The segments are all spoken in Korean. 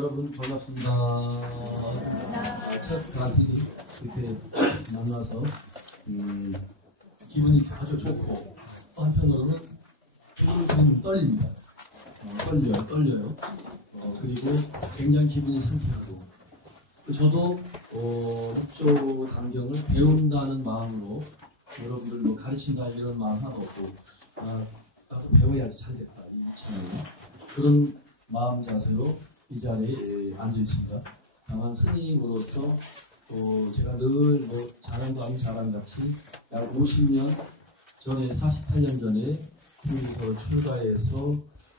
여러분 반갑습니다. 첫 단순히 이렇게 만나서 기분이 아주 좋고 한편으로는 좀 떨립니다. 떨려요. 그리고 굉장히 기분이 상쾌하고 저도 협조 단경을 배운다는 마음으로 여러분들 뭐 가르친다 이런 마음 하나도 없고 나도 배워야지 잘됐다 이 참 그런 마음 자세로 이 자리에 앉아 있습니다. 다만 스님으로서 제가 늘 뭐 자랑도 아닌 자랑같이 약 50년 전에 48년 전에 불교에서 출가해서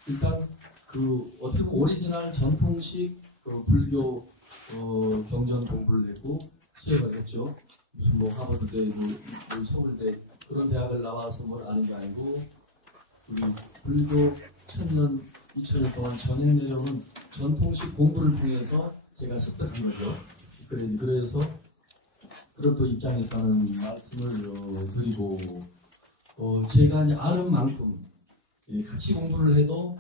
일단 그 어떻게 보면 오리지널 전통식 불교 경전 공부를 했고 수행을 했죠. 무슨 뭐 하버드대, 뭐 서울대 그런 대학을 나와서 뭘 아는 게 아니고 우리 불교 1000년, 2000년 동안 전해 내려오는 전통식 공부를 통해서 제가 습득한 거죠. 그래서 그런 또 입장에 있다는 말씀을 드리고 제가 이제 아는 만큼 같이 공부를 해도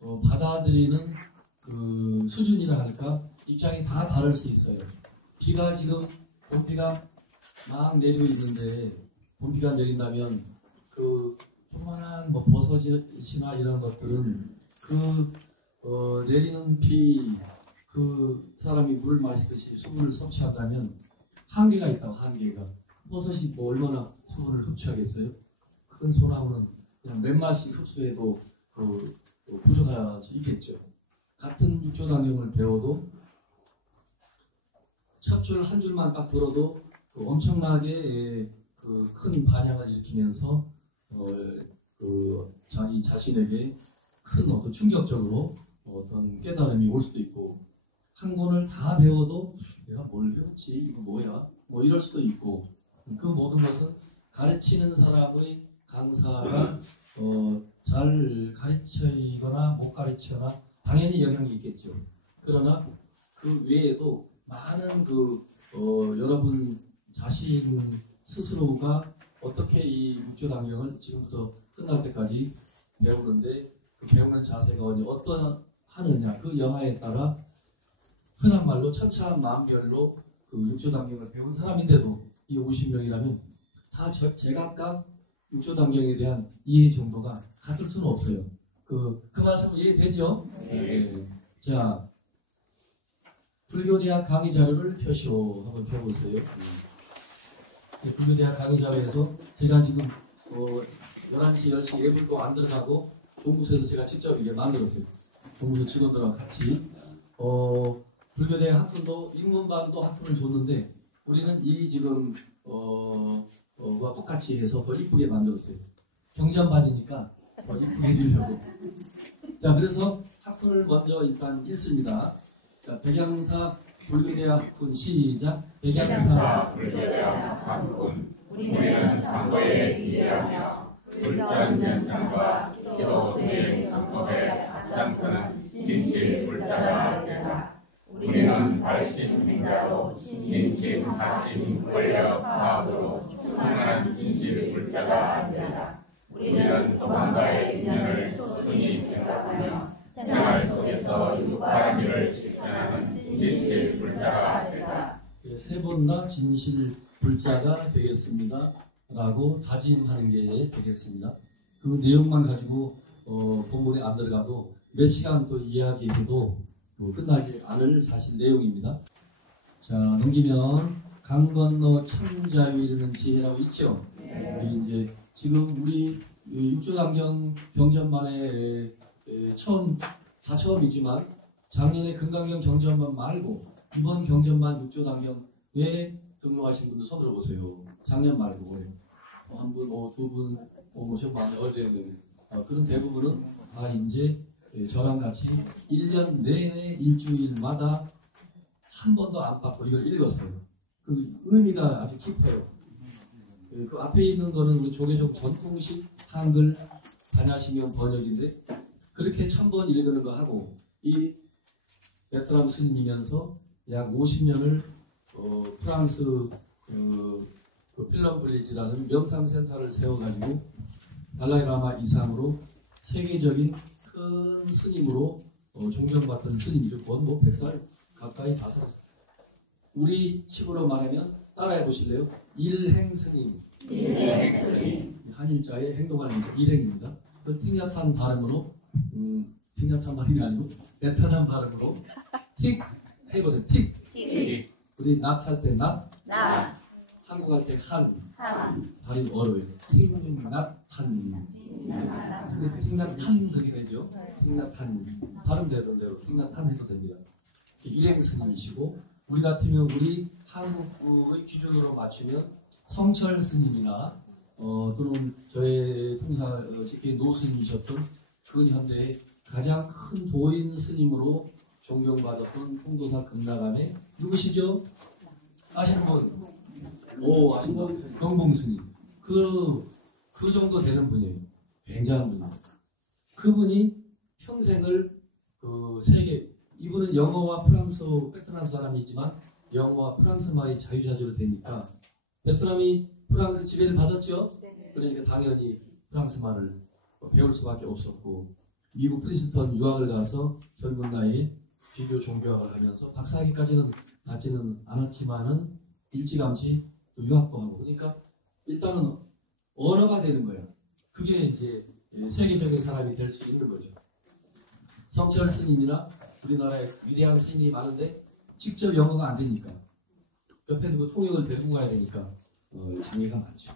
받아들이는 그 수준이라 할까 입장이 다 다를 수 있어요. 비가 지금 봄비가 막 내리고 있는데 봄비가 내린다면 그 조그만한 뭐 버섯이나 이런 것들은 그 내리는 비 그 사람이 물을 마시듯이 수분을 섭취한다면 한계가 있다고 한계가 버섯이 뭐 얼마나 수분을 흡수하겠어요? 큰 소나무는 그냥 몇 마씩 흡수해도 부족할 수 있겠죠. 같은 육조단경을 배워도 첫 줄 한 줄만 딱 들어도 엄청나게 큰 반향을 일으키면서 자기 자신에게 큰 어떤 충격적으로 어떤 깨달음이 올 수도 있고 한 권을 다 배워도 내가 뭘 배웠지 이거 뭐야 뭐 이럴 수도 있고 그 모든 것은 가르치는 사람의 강사가 잘 가르치거나 못 가르치거나 당연히 영향이 있겠죠. 그러나 그 외에도 많은 여러분 자신 스스로가 어떻게 이 육조단경을 지금부터 끝날 때까지 배우는데 그 배우는 자세가 어떤 하느냐 그 여하에 따라 흔한 말로 천차만별로 그 육조단경을 배운 사람인데도 이 50명이라면 다 제각각 육조단경에 대한 이해 정도가 같을 수는 없어요. 그 말씀 이해되죠? 네. 자, 불교대학 강의 자료를 표시로 한번 펴보세요. 불교대학 강의 자료에서 제가 지금 11시, 10시 예불도 안 들어가고 종부소에서 제가 직접 이게 만들었어요. 종부소 직원들하고 같이 불교대학 학군도 인문반도 학군을 줬는데 우리는 이 지금 와 똑같이 해서 더 이쁘게 만들었어요. 경전반이니까 더 이쁘게 해주려고. 자, 그래서 학군을 먼저 일단 읽습니다. 자, 백양사 불교대학 학군 시작. 백양사 불교대학 학군 우리는 상고에 기대하며 불자면상과 기도 수행 정법의 앞장서는 진실 불자가 되자. 우리는 발심 행자로 진심 가심 권력 화합으로 충만한 진실 불자가 되자. 우리는 도망가의 인연을 소중히 생각하며 생활 속에서 육바라밀을 실천하는 진실 불자가 되자. 세 번 다 진실 불자가 되겠습니다 라고 다짐하는 게 되겠습니다. 그 내용만 가지고 본문에 안 들어가도 몇 시간 또 이야기해도 끝나지 않을 사실 내용입니다. 자, 넘기면 강 건너 천자위는 지혜라고 있죠. 네. 이제 지금 우리 육조단경 경전반에 다 처음이지만 작년에 금강경 경전반 말고 이번 경전반 육조단경에 등록하신 분들 손 들어보세요. 작년 말고 한 분, 두 분 모셔봤는데 어제는 그런 대부분은 다 이제 저랑 같이 1년 내내 일주일마다 한 번도 안 받고 이걸 읽었어요. 그 의미가 아주 깊어요. 그 앞에 있는 거는 우리 조계종 전통식 한글 반야신경 번역인데 그렇게 1000번 읽는 거 하고 이 베트남 스님이면서 약 50년을 프랑스 그 필럼브리지라는 명상센터를 세워가지고 달라이라마 이상으로 세계적인 큰 스님으로 존경받던 스님이죠. 곧 뭐 100살 가까이 다 살았어요. 우리 식으로 말하면 따라해 보실래요? 일행 스님. 일행 스님. 한일자의 행동하는 일행입니다. 그 틱야탄 발음으로 틱야탄 발음이 아니고 베트남 발음으로 틱 해보세요. 틱. 틱. 우리 낫 할 때 낫. 나. 한국 할 때 한. 한. 발음이 어려워요. 틱낫탄. 근데 틱낫탄 그게 되죠. 틱낫탄. 발음대로 틱낫탄 해도 됩니다. 일행 스님이시고 우리 같으면 우리 한국의 기준으로 맞추면 성철 스님이나 또는 저의 통사 직계 노 스님이셨던 근현대의 가장 큰 도인 스님으로 존경받았던 통도사 금나감의 누구시죠? 아시는 분? 오, 아시는 분? 경봉 스님. 그 정도 되는 분이에요. 굉장한 분이에요. 그분이 평생을 세계, 이분은 영어와 프랑스, 베트남 사람이지만 영어와 프랑스 말이 자유자재로 되니까 베트남이 프랑스 지배를 받았죠. 그러니까 당연히 프랑스 말을 배울 수밖에 없었고 미국 프린스턴 유학을 가서 젊은 나이에 비교 종교학을 하면서 박사학위까지는 받지는 않았지만은 일찌감치 또 유학도 하고 그러니까 일단은 언어가 되는 거예요. 그게 이제 세계적인 사람이 될 수 있는 거죠. 성철 스님이나 우리나라에 위대한 스님이 많은데 직접 영어가 안 되니까 옆에 두고 통역을 데리고 가야 되니까 장애가 많죠.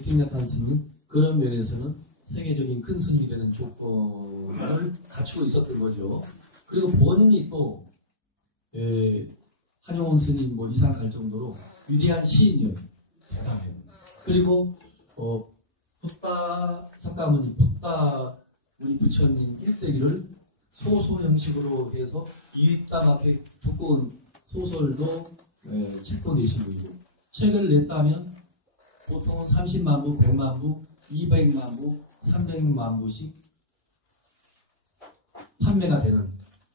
틱야탄 스님은 그런 면에서는 세계적인 큰 스님이 되는 조건을 갖추고 있었던 거죠. 그리고 본인이 또 한용운 스님 뭐 이상 갈 정도로 위대한 시인이에요. 대단해요. 그리고 붓다 석가모니, 붓다 우리 부처님 일대기를 소설 형식으로 해서 이따가 두꺼운 소설도 책도 내신 분이고 책을 냈다면 보통은 30만 부, 100만 부, 200만 부, 300만 부씩 판매가 되는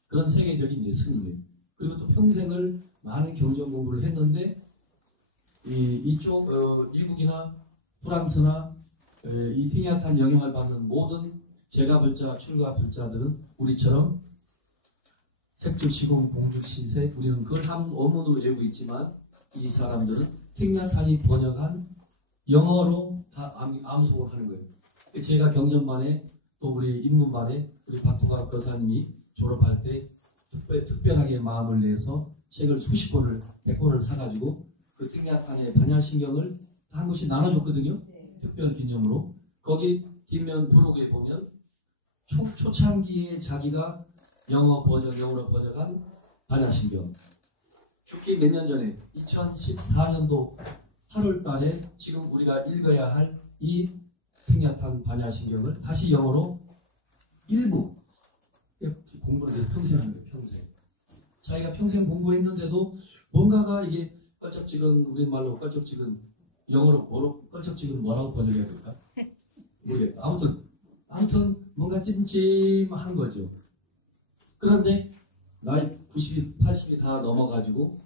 그런 세계적인 이제 스님이에요. 그리고 또 평생을 많은 경전 공부를 했는데 이쪽 미국이나 프랑스나 이 틱야탄 영향을 받는 모든 제가불자, 출가불자들은 우리처럼 색즉시공, 공즉시색 우리는 그걸 한 어문으로 외우고 있지만 이 사람들은 틱야탄이 번역한 영어로 다 암송을 하는 거예요. 제가 경전반에 또 우리 인문반에 우리 박두갑 거사님이 졸업할 때 특별하게 마음을 내서 책을 수십 권을 100권을 사가지고 그 틱야탄의 반야신경을 한 곳이 나눠줬거든요. 특별 기념으로. 거기 뒷면 부록에 보면 초창기에 자기가 영어로 번역한 반야신경. 죽기 몇 년 전에 2014년도 8월 달에 지금 우리가 읽어야 할 이 틱야탄 반야신경을 다시 영어로 일부 공부를 계속 평생 하는 거예요. 평생. 자기가 평생 공부했는데도 뭔가가 이게 껄쩍지근 우리말로 껄쩍지근 영어로 껄쩍지근 뭐라고 번역해야 될까? 모르겠다. 아무튼 뭔가 찜찜한 거죠. 그런데 나이 90이 80이 다 넘어가지고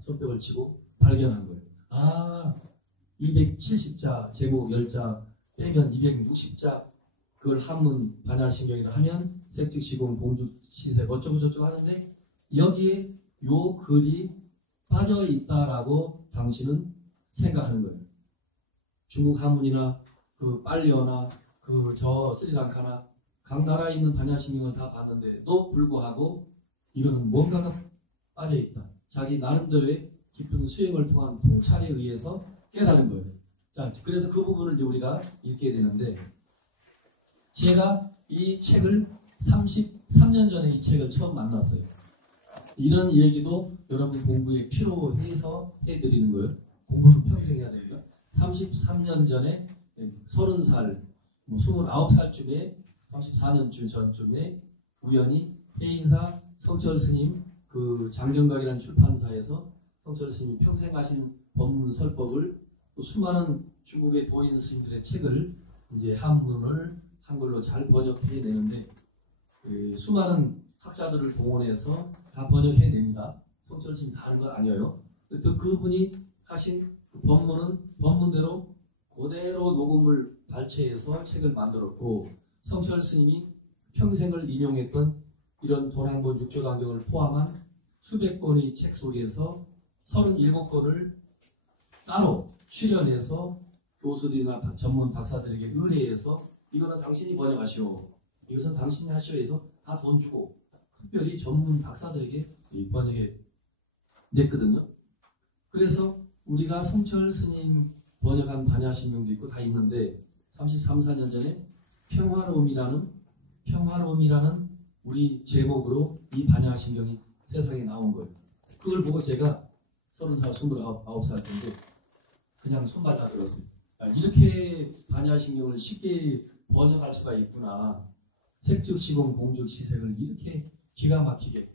손뼉을 치고 발견한 거예요. 270자 제목 10자 빼면 260자 그걸 한문 반야신경이라 하면 색즉시공 공즉시색 어쩌고 저쩌고 하는데 여기에 요 글이 빠져 있다라고 당신은 생각하는 거예요. 중국 한문이나 그 빨리어나 그 저 스리랑카나 각 나라에 있는 반야신경을 다 봤는데도 불구하고 이거는 뭔가가 빠져 있다. 자기 나름대로의 깊은 수행을 통한 통찰에 의해서 깨달은 거예요. 자, 그래서 그 부분을 이제 우리가 읽게 되는데 제가 이 책을 33년 전에 이 책을 처음 만났어요. 이런 얘기도 여러분 공부에 필요해서 해드리는 거예요. 공부는 평생 해야 됩니다. 33년 전에 30살, 29살쯤에 34년쯤 전쯤에 우연히 해인사 성철 스님 그 장경각이라는 출판사에서 성철 스님이 평생 하신 법문 설법을 또 수많은 중국의 도인 스님들의 책을 이제 한문을 한글로 잘 번역해내는데 수많은 학자들을 동원해서 다 번역해냅니다. 성철 스님이 다 하는 건 아니에요. 또 그분이 하신 그 법문은 법문대로 그대로 녹음을 발췌해서 책을 만들었고 성철 스님이 평생을 인용했던 이런 도랑본 육조단경을 포함한 수백 권의 책 속에서 37권을 따로 출연해서 교수들이나 전문 박사들에게 의뢰해서 이거는 당신이 번역하시오. 이것은 당신이 하시오 해서 다 돈 주고 특별히 전문 박사들에게 번역해 냈거든요. 그래서 우리가 성철 스님 번역한 반야신경도 있고 다 있는데 33, 4년 전에 평화로움이라는 우리 제목으로 이 반야신경이 세상에 나온 거예요. 그걸 보고 제가 30살, 29살 때인데 그냥 손발 다 들었어요. 이렇게 반야신경을 쉽게 번역할 수가 있구나. 색즉 시공 공즉 시색을 이렇게 기가 막히게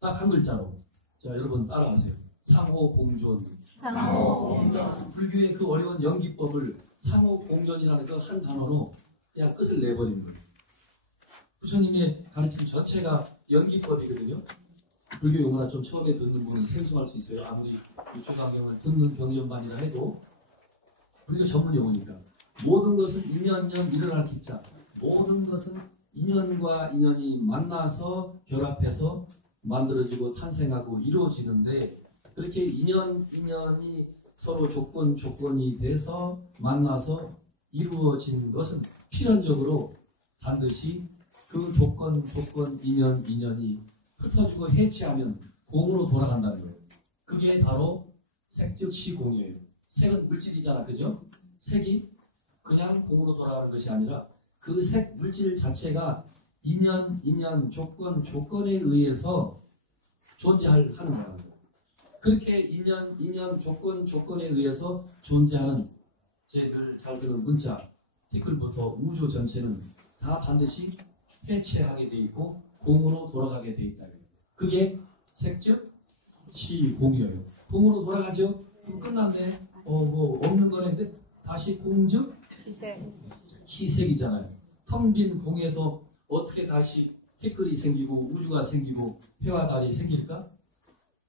딱 한 글자로. 자, 여러분 따라하세요. 상호공존. 상호공존. 불교의 그 어려운 연기법을 상호공존이라는 그 한 단어로 그냥 끝을 내버린 거예요. 부처님의 가르침 전체가 연기법이거든요. 불교 용어나 좀 처음에 듣는 분은 생소할 수 있어요. 아무리 육조강경을 듣는 경전반이라 해도 불교 전문 용어니까. 모든 것은 인연연 일어날 기자. 모든 것은 인연과 인연이 만나서 결합해서 만들어지고 탄생하고 이루어지는데 그렇게 인연이 서로 조건이 돼서 만나서 이루어진 것은 필연적으로 반드시 그 조건, 인연이 흩어지고 해체하면 공으로 돌아간다는 거예요. 그게 바로 색즉 시공이에요. 색은 물질이잖아, 그죠? 색이 그냥 공으로 돌아가는 것이 아니라 그 색 물질 자체가 인연, 조건에 의해서 존재하는 거예요. 그렇게 인연, 조건에 의해서 존재하는 제들 잘 쓰는 문자, 댓글부터 우주 전체는 다 반드시 해체하게 돼 있고 공으로 돌아가게 돼 있다. 그게 색즉 시공이에요. 공으로 돌아가죠? 그럼 끝났네. 뭐 없는 거네. 다시 공즉 시색이잖아요. 텅 빈 공에서 어떻게 다시 태클이 생기고 우주가 생기고 해와 달이 생길까?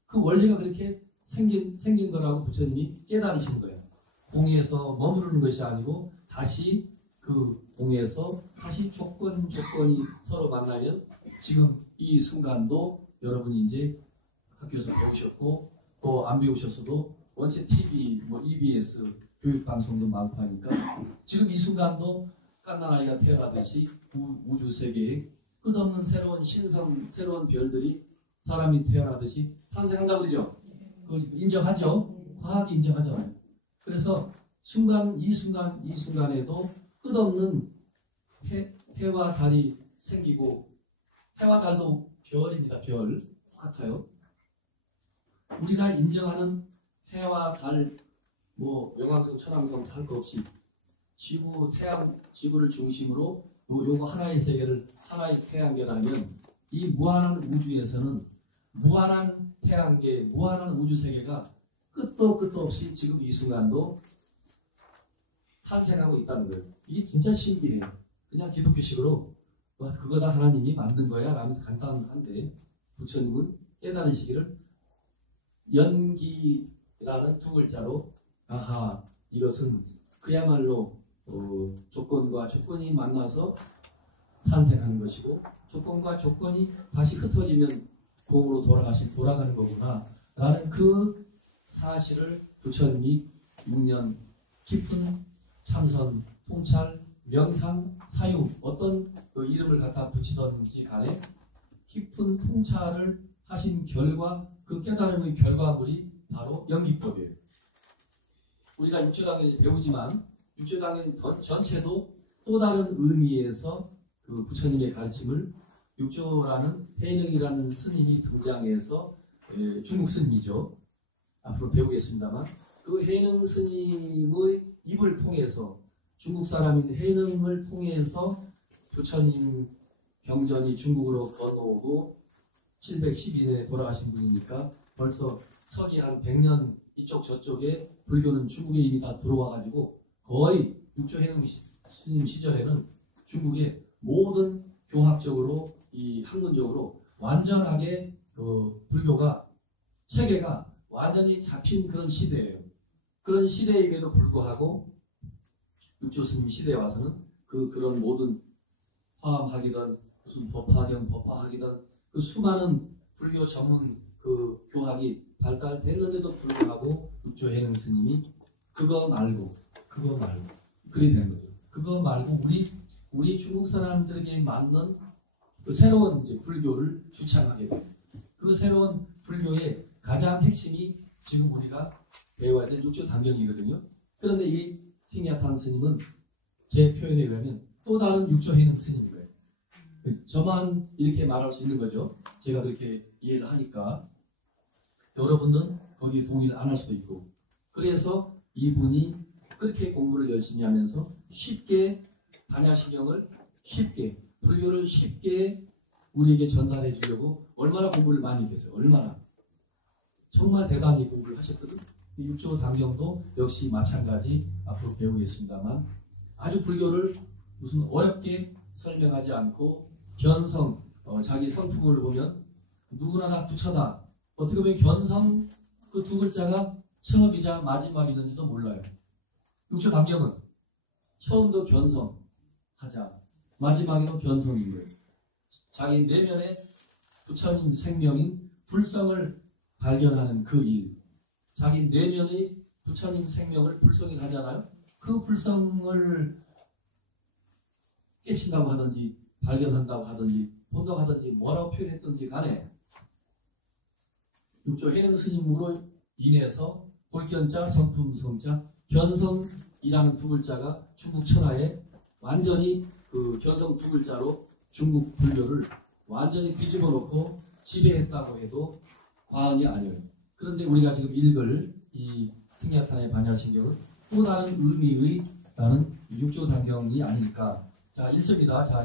그 원리가 그렇게 생긴 거라고 부처님이 깨달으신 거예요. 공에서 머무르는 것이 아니고 다시 그 공에서 다시 조건이 서로 만나면 지금 이 순간도 여러분이 이제 학교에서 배우셨고 또 안 배우셨어도 원체 TV, EBS 교육방송도 많고 하니까 지금 이 순간도 깐난 아이가 태어나듯이 우주 세계에 끝없는 새로운 신성, 새로운 별들이 사람이 태어나듯이 탄생한다고 그러죠? 그걸 인정하죠? 과학이 인정하잖아요. 그래서 이 순간에도 끝없는 해와 달이 생기고 해와 달도 별입니다. 별 똑같아요. 우리가 인정하는 해와 달, 명왕성, 천왕성 할 거 없이 지구, 지구를 중심으로 요거 하나의 세계를 하나의 태양계라면 이 무한한 우주에서는 무한한 태양계, 무한한 우주 세계가 끝도 없이 지금 이 순간도 탄생하고 있다는 거예요. 이게 진짜 신기해요. 그냥 기독교식으로 그거 다 하나님이 만든 거야 라면 간단한데 부처님은 깨달으시기를 연기라는 두 글자로 아하 이것은 그야말로 조건과 조건이 만나서 탄생하는 것이고 조건과 조건이 다시 흩어지면 공으로 돌아가는 거구나 라는 그 사실을 부처님이 6년 깊은 참선, 통찰, 명상, 사유 어떤 이름을 갖다 붙이던지 간에 깊은 통찰을 하신 결과 그 깨달음의 결과물이 바로 연기법이에요. 우리가 육조당연히 배우지만 육조당연 전체도 또 다른 의미에서 그 부처님의 가르침을 육조라는 해능이라는 스님이 등장해서 중국 스님이죠. 앞으로 배우겠습니다만 그 해능 스님의 입을 통해서 중국 사람인 해능을 통해서 부처님 경전이 중국으로 건너오고 712년에 돌아가신 분이니까 벌써 서기 한 100년 이쪽 저쪽에 불교는 중국에 이미 다 들어와가지고 거의 육조 해능 스님 시절에는 중국의 모든 교학적으로 이 학문적으로 완전하게 그 불교가 체계가 완전히 잡힌 그런 시대예요. 그런 시대임에도 불구하고 육조 스님 시대에 와서는 그런 모든 화엄하기든 무슨 법화경, 법화학이든 그 수많은 불교 전문 그 교학이 발달됐는데도 불구하고 육조해능 스님이 그거 말고 그리 된 거죠. 그거 말고 우리 중국 사람들에게 맞는 그 새로운 이제 불교를 주창하게 돼요. 그 새로운 불교의 가장 핵심이 지금 우리가 배워야 될 육조 단경이거든요. 그런데 이 팅야탄 스님은 제 표현에 의하면 또 다른 육조해능 스님인 거예요. 저만 이렇게 말할 수 있는 거죠. 제가 그렇게 이해를 하니까 여러분은 거기에 동의를 안 할 수도 있고, 그래서 이분이 그렇게 공부를 열심히 하면서 쉽게 반야심경을 쉽게 불교를 쉽게 우리에게 전달해 주려고 얼마나 공부를 많이 했겠어요. 얼마나 정말 대단히 공부를 하셨거든. 육조 단경도 역시 마찬가지 앞으로 배우겠습니다만 아주 불교를 무슨 어렵게 설명하지 않고 견성, 자기 성품을 보면 누구나 다 부처다. 어떻게 보면 견성 그 두 글자가 처음이자 마지막이는지도 몰라요. 육조 단경은 처음도 견성하자, 마지막에도 견성인 거예요. 자기 내면의 부처님 생명인 불성을 발견하는 그 일, 자기 내면의 부처님 생명을 불성을 하잖아요. 그 불성을 깨친다고 하든지 발견한다고 하든지 본다고 하든지 뭐라고 표현했든지 간에 육조해능 스님으로 인해서 볼견자, 성품성자, 견성이라는 두 글자가 중국 천하에 완전히 그 견성 두 글자로 중국 불교를 완전히 뒤집어 놓고 지배했다고 해도 과언이 아니에요. 그런데 우리가 지금 읽을 이 팅야탄의 반야심경은 또 다른 의미의 나는 육조 단경이 아닐까. 자, 읽습니다. 자,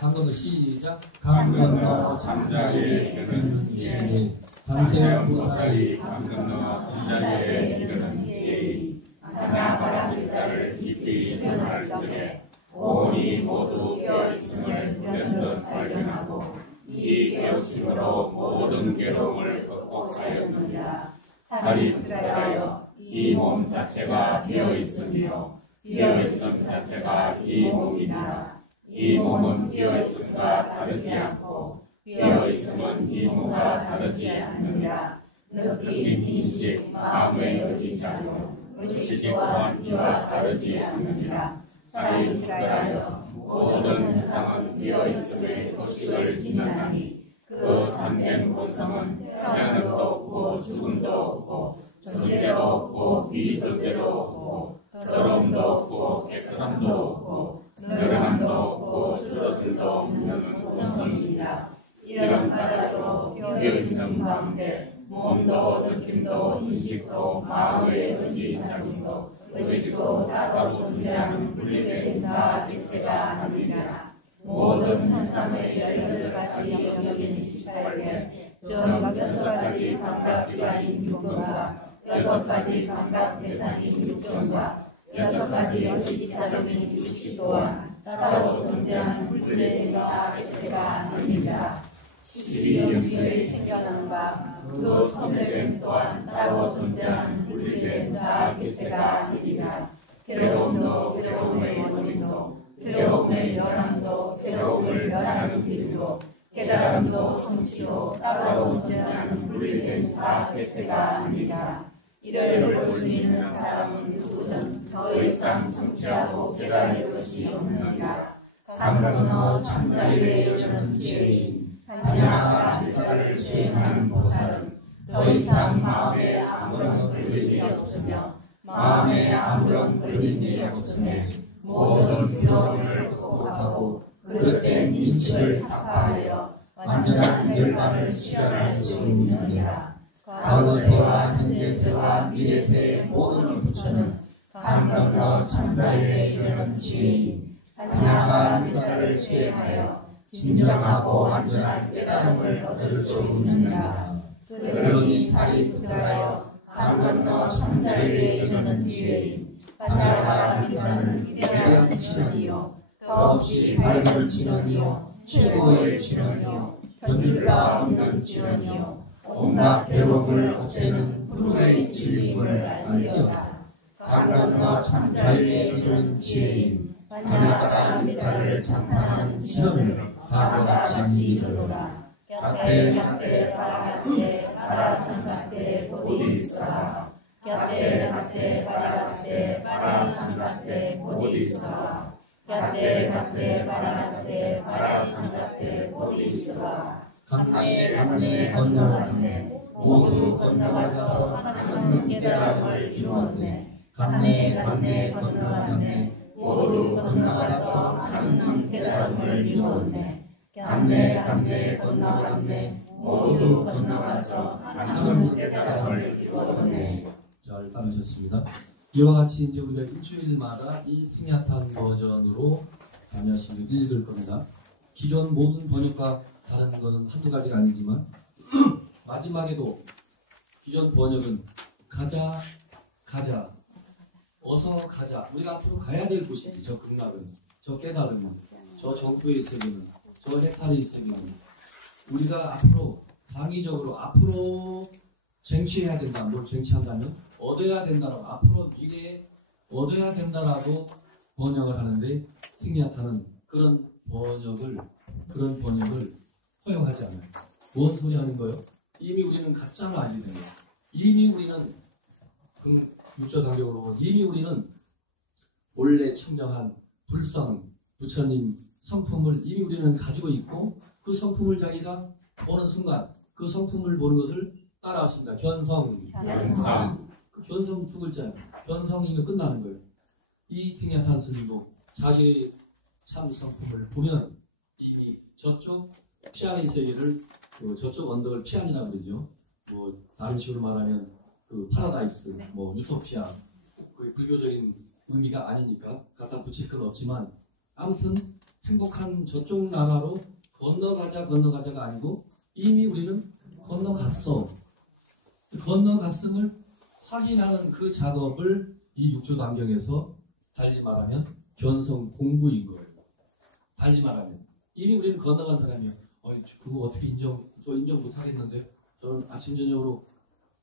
강건도 시작. 강건도 잠자리에 이르는 지혜에 당세음보살이 강건도 잠자리에 이르는 지혜에 반야바라밀다를 깊이 수련할 적에 오온이 모두 깨어있음을 면전 발견하고 이 깨우침으로 모든 괴로움을 극복하였느니라. 사리부트라여 이 몸 자체가 비어있으며 비어있음 자체가 이 몸이니라. 이 몸은 비어있음과 다르지 않고 비어있음은 이 몸과 다르지 않느니라. 느낌, 인식, 마음의 의지자로 의식 또한 이와 다르지 않느니라. 사리부트라여 모든 현상은 비어있음의 도식을 지나나니 그 참된 본성은 태어남도 없고 죽음도 없고 존재도 없고 비존재도 없고 더러움도 없고 깨끗함도 없고 너른함도 없고 줄어들도 없는 본성이니라. 이런 까닭으로 비어있음 가운데 몸도 느낌도 인식도 마음의 의지작용도 의식도 따로 존재하는 분리된 자아 자체가 아니라 모든 현상의 18가지 영역인 18개 전 6가지 감각기관인 육근과 6가지 감각 대상인 육정과 6가지 의식작용인 육식 또한 따로 존재하는 분리된 자아 자체가 아니라 12영기의 생겨남과 그 선배됨 또한 따로 존재하는 분리된 자아 자체가 아니라 괴로움도 괴로움의 원인도 괴로움의 열함도 괴로움을 멸하는 길도 깨달음도 성취도 따로 존재하는 분리된 자아 자체가 아니라 이를 볼 수 있는 사람은 누구든 더 이상 성취하고 깨달을 것이 없느니라. 강 건너 잠자리에 이르는 지혜인 반야바라밀다를 수행하는 보살은 더 이상 마음에 아무런 걸림이 없으며 마음에 아무런 걸림이 없음에 모든 두려움을 극복하고 그릇된 인식을 타파하여 완전한 멸망을 실현할 수 있느니라. 과거세와 현재세와 미래세의 모든 부처는 강 건너 잠자리에 이르는 지혜인 반야바라밀다를 수행하여 진정하고 완전한 깨달음을 얻을 수 있느니라. 그러니 사리부트라여 강 건너 잠자리에 이르는 지혜인 반야바라밀다는 위대한 진언이요 더없이 밝은 진언이요 최고의 진언이요 견딜 바 없는 진언이요 온갖 괴로움을 없애는 푸르의 진리임을 알지어다. 강 건너 잠자리에 이르는 지혜인 반야바라밀다를 장탄하는 진언을 바보같이 이르노라. 곁에 곁에 바라같대 바라삼같대 곧 있으라. 곁에 곁에 바라같대 바라삼같대 곧 있으라. 곁에 곁에 바라같대 바라삼같대 곧 있으라. 강내 강내 건너갔네. 모두 건너가서 한 깨달음을 이루었네. 강내 강내 건너갔네. 모두 건너가서 한 깨달음을 이루었네. 강내 강내 건너갔네. 모두 건너가서 한 깨달음을 이루었네. 잘 따르셨습니다. 이와 같이 이제 우리가 일주일마다 이 팅야탄 버전으로 반야식을 읽을 겁니다. 기존 모든 번역과 다른 것은 한두 가지가 아니지만 마지막에도 기존 번역은 가자 가자 어서 가자. 우리가 앞으로 가야 될 곳이지. 저 극락은, 저 깨달음은, 저 정토의 세계는, 저 해탈의 세계는 우리가 앞으로 당위적으로 앞으로 쟁취해야 된다. 뭘 쟁취한다면 얻어야 된다라고, 앞으로 미래에 얻어야 된다라고 번역을 하는데 팅야타는 그런 번역을 허용하지 않아요. 뭔 소리 하는 거예요? 이미 우리는 가짜를 알게 된 거예요. 이미 우리는 육조단경으로 이미 우리는 본래 청정한 불성 부처님 성품을 이미 우리는 가지고 있고, 그 성품을 자기가 보는 순간 그 성품을 보는 것을 따라왔습니다. 견성. 그 견성 두 글자예요. 견성이면 끝나는 거예요. 이 팅야탄 스님도 자기의 참 성품을 보면 이미 저쪽 피안의 세계를, 저쪽 언덕을 피안이라고 그러죠. 뭐 다른 식으로 말하면 그 파라다이스, 뭐 유토피아, 그 불교적인 의미가 아니니까 갖다 붙일 건 없지만, 아무튼 행복한 저쪽 나라로 건너가자가 아니고 이미 우리는 건너갔어. 건너갔음을 확인하는 그 작업을 이 육조단경에서 달리 말하면 견성 공부인 거예요. 달리 말하면 이미 우리는 건너간 사람이야. 그거 어떻게 인정 못하겠는데, 저는 아침 저녁으로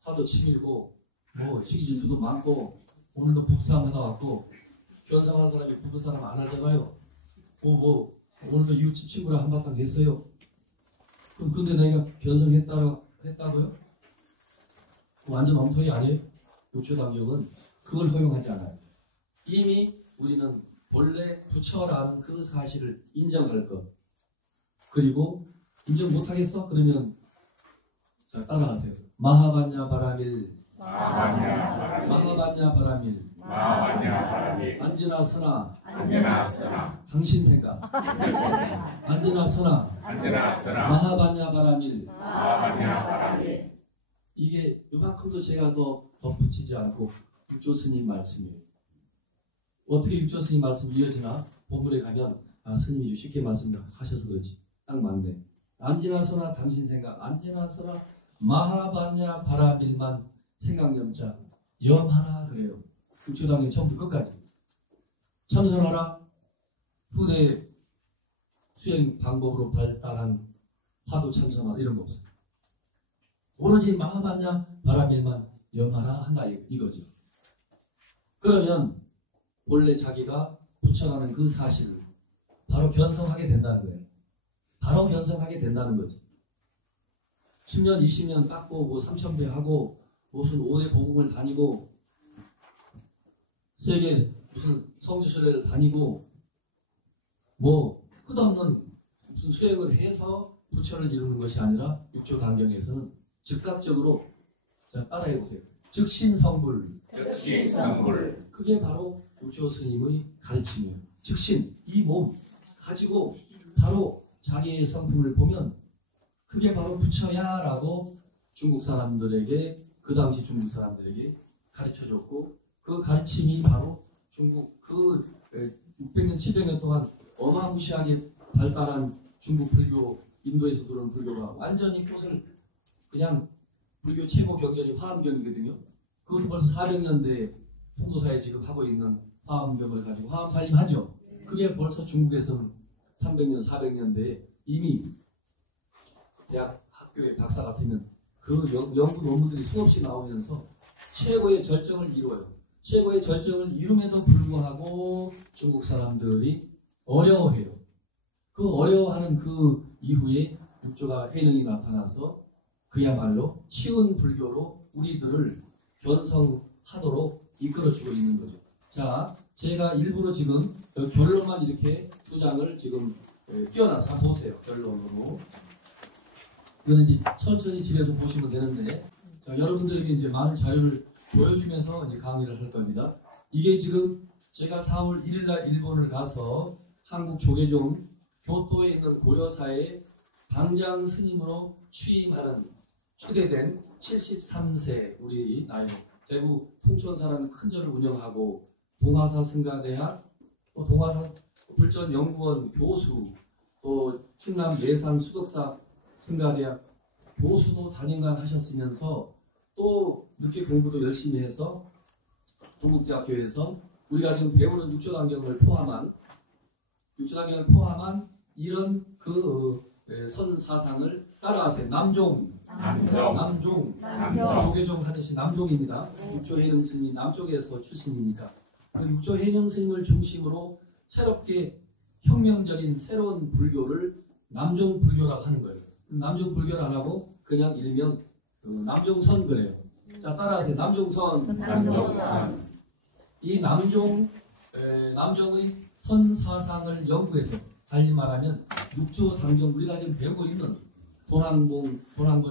하도 치밀고 뭐 시기질투도 많고 오늘도 부부싸움 하다 왔고, 견성한 사람이 부부싸움 안 하잖아요. 뭐 오늘도 이웃집 친구랑 한바탕 했어요. 근데 내가 견성했다고요? 완전 엉터리 아니에요? 육조단경은 그걸 허용하지 않아요. 이미 우리는 본래 부처라는 그 사실을 인정할 것. 그리고 인정 못하겠어? 그러면 자, 따라하세요. 마하반야 바라밀 마하반야 바라밀 안지나 서나 당신 생각 안지나 서나 마하반야 바라밀. 이게 요만큼도 제가 더 덧붙이지 않고 육조 스님 말씀이에요. 어떻게 육조 스님 말씀이 이어지나? 본문에 가면 스님이 쉽게 말씀하셔서 그렇지 딱 맞네. 안지나서나 당신 생각, 안지나서나 마하반야 바라밀만 생각 염자 염하라 그래요. 육조단경 처음부터 끝까지 참선하라. 후대 수행 방법으로 발달한 화두 참선하라 이런 거 없어요. 오로지 마하반야 바라밀만 염하라 한다 이거죠. 그러면 본래 자기가 부처라는 그 사실을 바로 견성하게 된다는 거예요. 바로 견성하게 된다는 거지. 10년 20년 닦고 뭐 3000배 하고 무슨 5대 보국을 다니고 세계 무슨 성지순례를 다니고 뭐 끝없는 무슨 수행을 해서 부처를 이루는 것이 아니라 육조단경에서는 즉각적으로, 자 따라해보세요. 즉신성불. 그게 바로 육조 스님의 가르침이에요. 즉신, 이 몸 가지고 바로 자기의 성품을 보면 그게 바로 부처야 라고 중국 사람들에게, 그 당시 중국 사람들에게 가르쳐줬고, 그 가르침이 바로 중국 그 600년 700년 동안 어마무시하게 발달한 중국 불교, 인도에서 들어온 불교가 완전히 꽃을 그냥 불교 최고 경전이 화엄경이거든요. 그것도 벌써 400년대 통도사에 지금 하고 있는 화엄경을 가지고 화엄살림 하죠. 그게 벌써 중국에서는 300년 400년대에 이미 대학 학교의 박사 같으면 그 연구 논문들이 수없이 나오면서 최고의 절정을 이루어요. 최고의 절정을 이룸에도 불구하고 중국 사람들이 어려워해요. 그 어려워하는 그 이후에 육조가 해능이 나타나서 그야말로 쉬운 불교로 우리들을 변성하도록 이끌어주고 있는 거죠. 자, 제가 일부러 지금 결론만 이렇게 두 장을 지금 띄워놔서 한번 보세요. 결론으로. 이거는 이제 천천히 집에서 보시면 되는데, 자, 여러분들에게 이제 많은 자료를 보여주면서 이제 강의를 할 겁니다. 이게 지금 제가 4월 1일 날 일본을 가서 한국 조계종 교토에 있는 고려사의 방장 스님으로 취임하는 추대된 73세 우리 나이 대구 풍천사라는 큰 절을 운영하고 동화사 승가대학 또 동화사 불전연구원 교수 또 충남 예산 수덕사 승가대학 교수도 단임간 하셨으면서 또 늦게 공부도 열심히 해서 동국대학교에서 우리가 지금 배우는 육조단경을 포함한 이런 그 선사상을 따라하세요. 남종. 조계종 하듯이 남종입니다. 육조해능 스님이 남쪽에서 출신이니까 그 육조해능 스님을 중심으로 새롭게 혁명적인 새로운 불교를 남종 불교라고 하는 거예요. 남종 불교를 안 하고 그냥 일명 남종선 그래요. 자, 따라하세요. 남종선. 이 남종의 선사상을 연구해서 달리 말하면 육조단경 우리가 지금 배우고 있는 도난본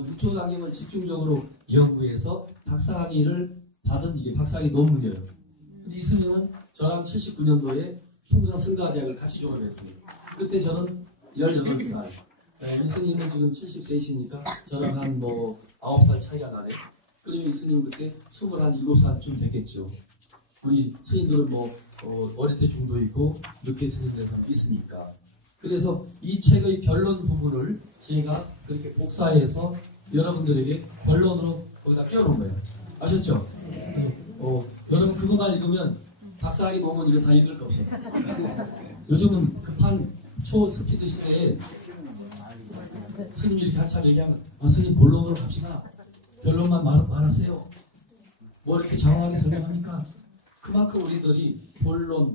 육조단경을 집중적으로 연구해서 박사학위를 받은 이게 박사학위 논문이에요. 근데 이 스님은 저랑 79년도에 풍산 승가대학을 같이 졸업했습니다. 그때 저는 18살. 이 스님은 지금 70세이시니까 저랑 한 9살 차이가 나네. 그러면 이 스님은 그때 27살쯤 됐겠죠. 우리 스님들은 어릴 때 중도 있고 늦게 스님된 사람 있으니까. 그래서 이 책의 결론 부분을 제가 그렇게 복사해서 여러분들에게 결론으로 거기다 끼워놓은 거예요. 아셨죠? 여러분 그거만 읽으면 박사학위 논문 이거 다 읽을 거 없어요. 요즘은 급한 초스피드 시대에 스님이 이렇게 한참 얘기하면 스님 본론으로 갑시다. 결론만 말하세요. 뭐 이렇게 장황하게 설명합니까? 그만큼 우리들이 본론,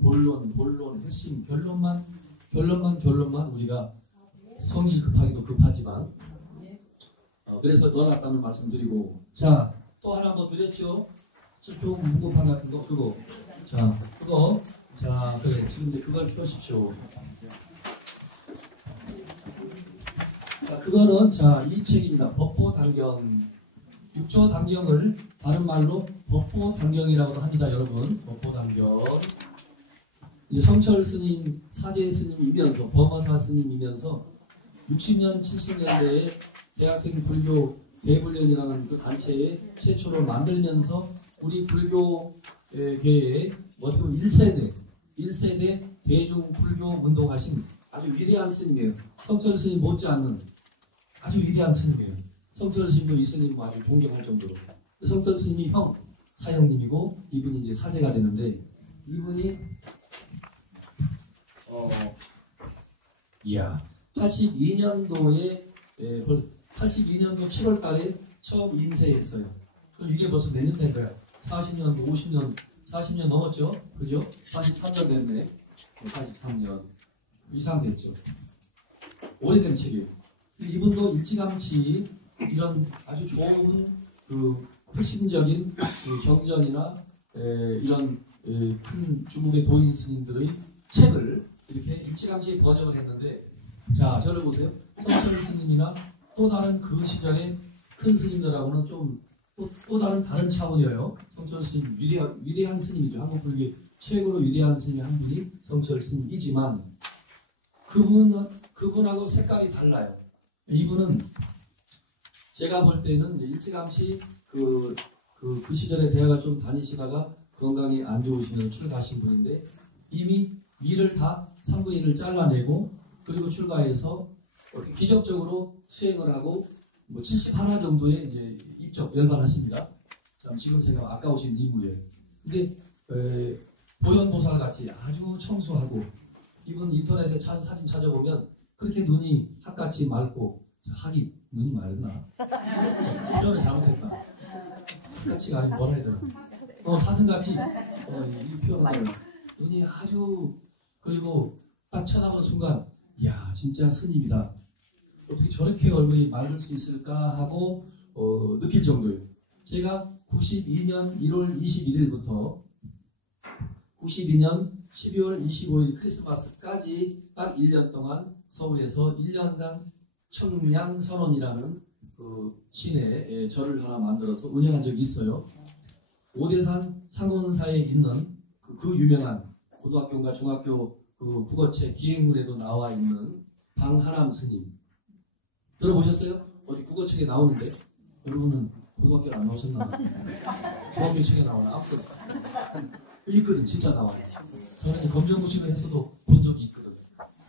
핵심, 결론만 우리가 성질 급하기도 급하지만 그래서 넣어놨다는 말씀드리고 자, 또 하나 뭐 드렸죠? 좀 무거판 같은 거 그거 자, 그거 자, 그래 지금 이제 그걸 펴십시오. 자, 그거는 자, 이 책입니다. 법보단경 육조단경을 다른 말로 법보단경이라고도 합니다. 여러분 법보단경 이제 성철 스님, 사제 스님이면서 범어사 스님이면서 60년, 70년대에 대학생 불교 대불련이라는 그 단체에 최초로 만들면서 우리 불교계의 어떻게 보면 1세대 대중 불교 운동하신 아주 위대한 스님이에요. 성철 스님 못지않는 아주 위대한 스님이에요. 성철 스님도 이 스님 아주 존경할 정도로. 성철 스님이 형, 사형님이고 이분이 이제 사제가 되는데 이분이 82년도에 벌써 82년도 7월 달에 처음 인쇄했어요. 그럼 이게 벌써 몇 년 된 거야? 40년, 50년, 40년 넘었죠? 그죠? 43년 됐네. 43년 이상 됐죠. 오래된 책이에요. 이분도 일찌감치 이런 아주 좋은 그 핵심적인 그 정전이나 이런 큰 중국의 도인 스님들의 책을 이렇게 일찌감치 번역을 했는데 자, 저를 보세요. 성철 스님이나 또 다른 그 시절의 큰 스님들하고는 좀 또 다른 차원이에요. 성철 스님 위대한 스님이죠. 한국 불교의 최고로 위대한 스님이 한 분이 성철 스님이지만 그분하고 색깔이 달라요. 이분은 제가 볼 때는 일찌감치 그 시절에 대학을 좀 다니시다가 건강이 안 좋으시면서 출가하신 분인데 이미 위를 다 3분의 1을 잘라내고 그리고 출가해서 기적적으로 수행을 하고 71 정도의 이제 입적 열반하십니다. 참 지금 생각하면 아까우신 인물이에요. 근데 보현보살 같이 아주 청소하고 이분 인터넷에 사진 찾아보면 그렇게 눈이 학같이 맑고 학이 눈이 맑나? 표현을 잘못했다. 학같이가 아니고 뭐라 해야 되나? 사슴같이 이 표현을 눈이 아주 그리고 딱 쳐다보는 순간 야 진짜 스님이다. 어떻게 저렇게 얼굴이 맑을 수 있을까 하고 느낄 정도예요. 제가 92년 1월 21일부터 92년 12월 25일 크리스마스까지 딱 1년 동안 서울에서 1년간 청량선원이라는 그 시내에 절을 하나 만들어서 운영한 적이 있어요. 오대산 상원사에 있는 그 유명한 고등학교인가 중학교 그 국어책 기행문에도 나와 있는 방하람 스님 들어보셨어요? 어디 국어책에 나오는데 여러분은 고등학교를 안 나오셨나? 중학교 책에 나오나? 아무튼 있거든. 진짜 나와요. 저는 검정고시를 했어도 본 적이 있거든.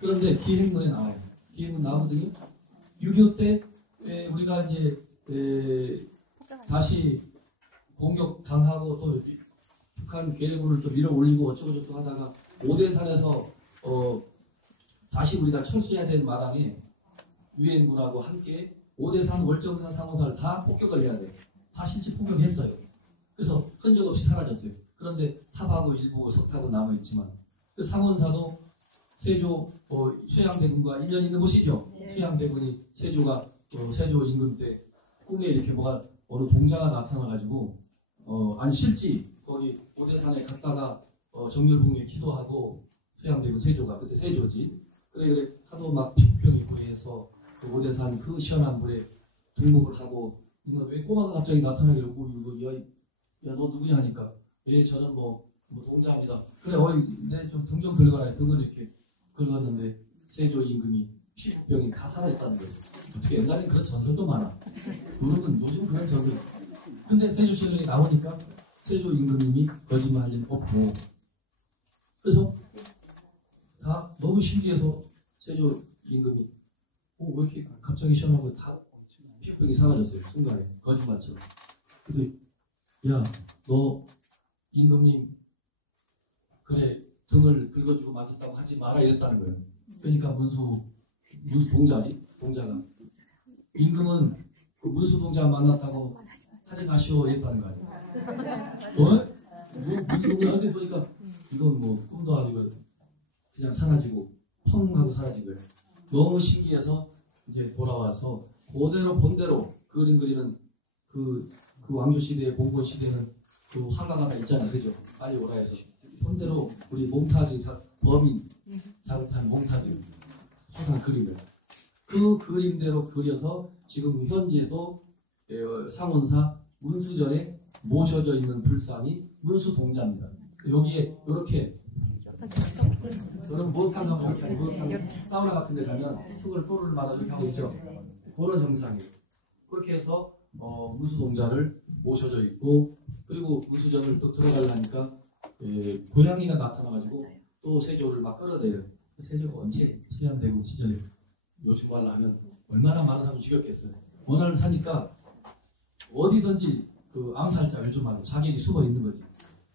그런데 기행문에 나와요. 기행문 나오거든요. 6.25 때 우리가 이제 다시 공격 당하고 또 북한 괴뢰물을 또 밀어 올리고 어쩌고저쩌고 하다가 오대산에서 다시 우리가 철수해야 되는 마당에 유엔군하고 함께 오대산 월정사 상호사를 다 폭격을 해야 돼. 다 실제 폭격했어요. 그래서 흔적 없이 사라졌어요. 그런데 탑하고 일부 석탑은 남아있지만 그 상원사도 세조 쇠양대군과 인연 있는 곳이죠. 네. 쇠양대군이 세조가 세조 임금 때 꿈에 이렇게 뭐가 어느 동자가 나타나가지고 아니 실지 거기 오대산에 갔다가 정멸봉에 기도하고 쇠양대군 세조가 그때 세조지 그래 하도 막 피부병 있고 해서 그 오대산 그 시원한 물에 등록을 하고 이거 왜 꼬마가 갑자기 나타나길래 야 너 누구냐 하니까 예 저는 뭐 동자입니다. 그래 내 좀 등 좀 긁어라. 등을 이렇게 긁었는데 세조 임금이 피부병이 다 살아있다는 거죠. 어떻게 옛날엔 그런 전설도 많아. 요즘은 그런 전설. 근데 세조 시령이 나오니까 세조 임금님이 거짓말할 일 없고 그래서 다 너무 신기해서 세조 임금이 왜 이렇게 갑자기 시원하고 다 피부병이 사라졌어요. 순간에 거짓말처럼. 근데 야 너 임금님 그래 등을 긁어주고 만졌다고 하지 마라 이랬다는 거예요. 그러니까 문수 동자가 임금은 그 문수 동자 만났다고 하지 마시오 이랬다는 거 아니에요. 문수 동자한테 보니까 이건 뭐 꿈도 아니고 그냥 사라지고 펑 하고 사라진 거예요. 너무 신기해서 이제 돌아와서 그대로 본대로 그림 그리는 그 왕조 시대의 봉건 시대는 그 화가가 하나 있잖아요, 그죠? 빨리 오라 해서 본대로 우리 몽타주 범인 장판 몽타주 소상 그림을 그 그림대로 그려서 지금 현재도 상원사 문수전에 모셔져 있는 불상이 문수동자입니다. 여기에 이렇게 여러분 목욕탕 가면 이렇게 목욕탕 사우나 같은 데 가면 흙을 또르를 마다 이렇게 하고 있죠. 그런 형상이에요. 그렇게 해서 문수동자를 모셔져 있고 그리고 문수전을 또 들어가려니까 고양이가 나타나가지고 또 세조를 막 끌어내요. 세조가 언제 수양대군 시절에 요즘 말로 하면 얼마나 많은 사람을 죽였겠어요. 원한을 사니까 어디든지 그 암살자 요즘 말로 자객이 숨어 있는 거지.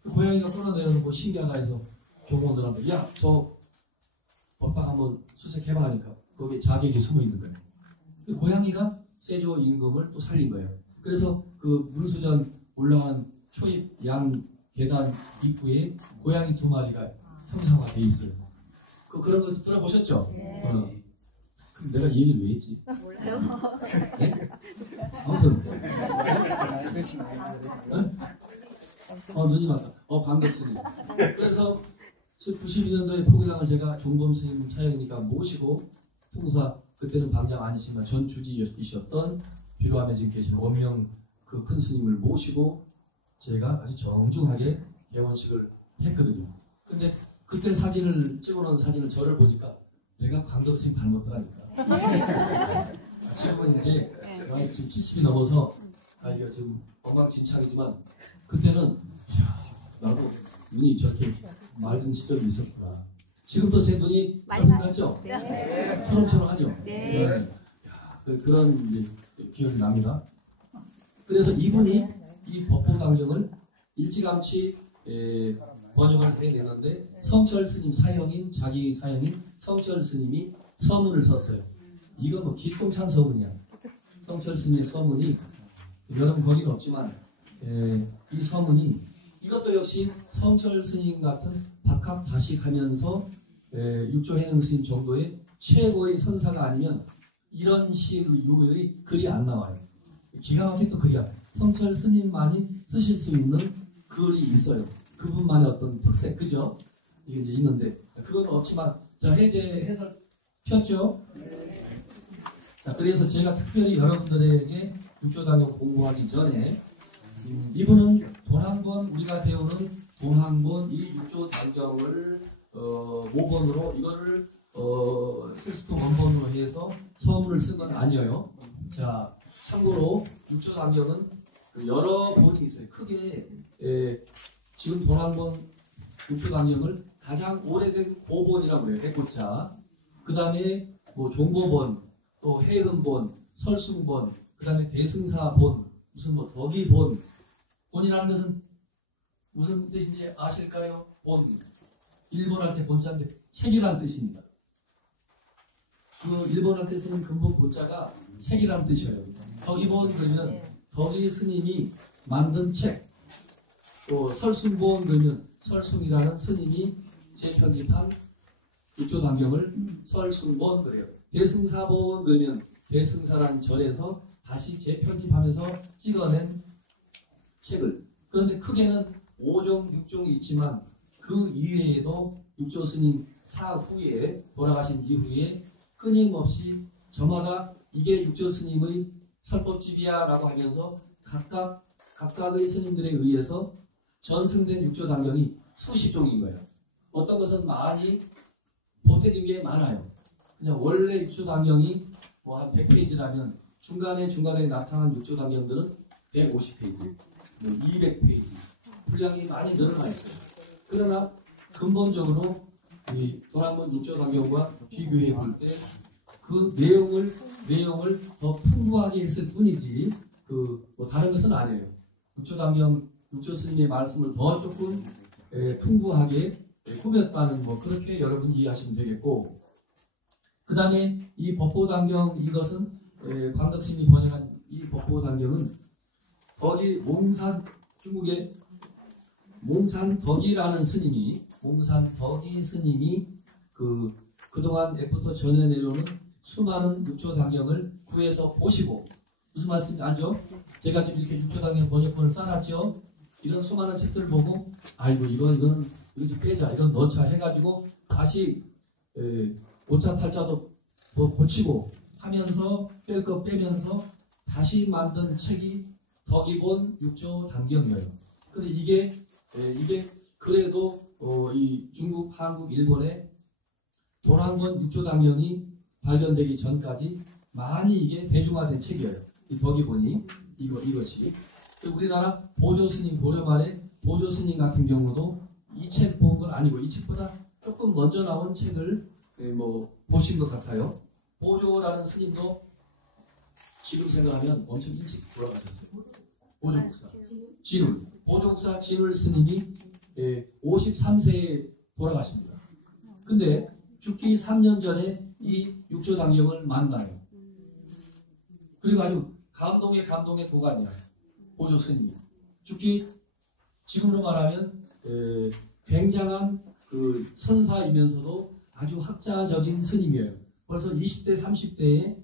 그 고양이가 끌어내려놓고 신기하다 해서 경호원들한테 야 저 법당 한번 수색해봐 하니까 거기 자객이 숨어 있는 거예요. 그 고양이가 세조 임금을 또 살린 거예요. 그래서 그 문수전 올라간 초입 양 계단 입구에 고양이 2마리가 형상화되어 있어요. 그런 거 들어보셨죠? 네. 그럼 내가 이 얘기를 왜 했지? 몰라요. 네? 아무튼 눈이 맞다. 반갑습니다. 그래서 92년도에 포교당을 제가 종범 스님 사역이니까 모시고 통사 그때는 방장 아니지만 전 주지이셨던 비로함에 지금 계신 원명 그 큰 스님을 모시고 제가 아주 정중하게 개원식을 했거든요. 근데 그때 사진을 찍어놓은 사진을 저를 보니까 내가 광덕 스님 닮았더라니까. 지금은 이제 지금 70이 넘어서 이게 지금 엉망진창이지만 그때는 나도 눈이 저렇게 맑은 시절이 있었구나. 지금도 제 눈이 사슴 같죠? 네. 초롱초롱하죠? 네. 그런 기억이 납니다. 그래서 이분이 이 법보강령을 일찌감치 번역을 해내는데 성철 스님 사형인 자기 사형인 성철 스님이 서문을 썼어요. 이건 뭐 기똥찬 서문이야. 성철 스님의 서문이 여러분 거기는 없지만 이 서문이 이것도 역시 성철 스님 같은 박학다식하면서 육조해능 스님 정도의 최고의 선사가 아니면 이런 식의 글이 안 나와요. 기가 막힌 또 글이야. 성철 스님만이 쓰실 수 있는 글이 있어요. 그분만의 어떤 특색, 그죠? 이게 이제 있는데 그건 없지만 자 해설 폈죠? 자 그래서 제가 특별히 여러분들에게 육조당경 공부하기 전에 이분은 돈한권 우리가 배우는 돈한권 이 육조당경을 모본으로 이거를 텍스트 원본으로 해서 서문을 쓴 건 아니에요. 자 참고로 육조당경은 여러 본이 있어요. 크게 지금 돈한권 육조당경을 가장 오래된 고본이라고 해요. 해고자. 그 다음에 뭐 종고본, 또 해음본, 설승본, 그 다음에 대승사본, 무슨 뭐 덕이본. 본이라는 것은 무슨 뜻인지 아실까요? 본. 일본 할 때 본자인데 책이라는 뜻입니다. 그 일본 할 때 쓰는 근본 고자가 책이라는 뜻이에요. 덕이본 그러면 덕이 스님이 만든 책. 또 설승본 그러면 설승이라는 스님이 재편집한 육조당경을 설승본 그래요. 대승사본 그러면 대승사라는 절에서 다시 재편집하면서 찍어낸 책을. 그런데 크게는 5종, 6종이 있지만 그 이외에도 육조 스님 사후에 돌아가신 이후에 끊임없이 저마다 이게 육조 스님의 설법집이야라고 하면서 각각의 스님들에 의해서 전승된 육조당경이 수십 종인 거예요. 어떤 것은 많이 보태진 게 많아요. 그냥 원래 육조당경이 뭐 한 100페이지라면 중간에 나타난 육조당경들은 150페이지, 뭐 200페이지 분량이 많이 늘어나 있어요. 그러나 근본적으로 이 돈한권 육조당경과 비교해 볼 때 그 내용을 더 풍부하게 했을 뿐이지 뭐 다른 것은 아니에요. 육조당경 육조 스님의 말씀을 더 조금 풍부하게 꾸몄다는 뭐 그렇게 여러분 이해하시면 되겠고, 그 다음에 이 법보당경 이것은 광덕스님이 번역한 이 법보당경은 덕이 중국의 몽산덕이라는 스님이 몽산덕이 스님이 그동안 애프터 전해 내려오는 수많은 육조당경을 구해서 보시고, 무슨 말씀인지 알죠? 제가 지금 이렇게 육조당경 번역본을 써놨죠. 이런 수많은 책들을 보고 아이고 이건 이거 좀 빼자, 이건 넣자 해가지고 다시 오차 탈자도 뭐 고치고 하면서 뺄 거 빼면서 다시 만든 책이 덕이본 육조당경이에요. 근데 이게 그래도 이 중국, 한국, 일본에 돈한권 육조당경이 발견되기 전까지 많이 이게 대중화된 책이에요. 이 덕이본이 이것이. 우리나라 보조스님 고려 말에 보조스님 같은 경우도 이 책 본 건 아니고 이 책보다 조금 먼저 나온 책을 뭐 보신 것 같아요. 보조라는 스님도 지금 생각하면 엄청 일찍 돌아가셨어요. 보조국사 진울, 보조국사 진울 스님이 53세에 돌아가십니다. 근데 죽기 3년 전에 이 육조당경을 만나요. 그리고 아주 감동의 도가니야. 보조 스님이 죽기 지금으로 말하면 굉장한 그 선사이면서도 아주 학자적인 스님이에요. 벌써 20대 30대에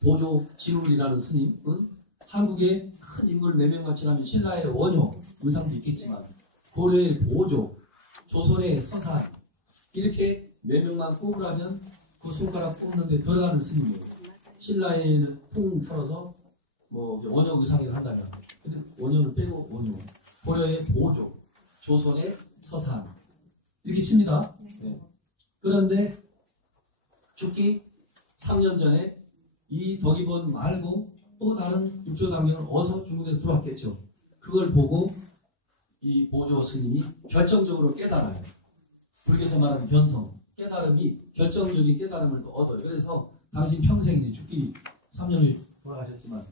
보조 진울이라는 스님은 한국의 큰 인물 몇 명만 지나면 신라의 원효 의상도 있겠지만 고려의 보조, 조선의 서산 이렇게 몇 명만 꼽으라면 그 손가락 꼽는데 들어가는 스님이에요. 신라에는 통 털어서 뭐 원효 의상을 한다면, 근데 원효를 빼고 원효, 고려의 보조, 조선의 서산 이렇게 칩니다. 네. 그런데 죽기 3년 전에 이 덕이본 말고 또 다른 육조당경을 어서 중국에 들어왔겠죠. 그걸 보고 이 보조 스님이 결정적으로 깨달아요. 불교에서 말하는 변성, 깨달음이 결정적인 깨달음을 또 얻어요. 그래서 당신 평생 죽기 3년이 돌아가셨지만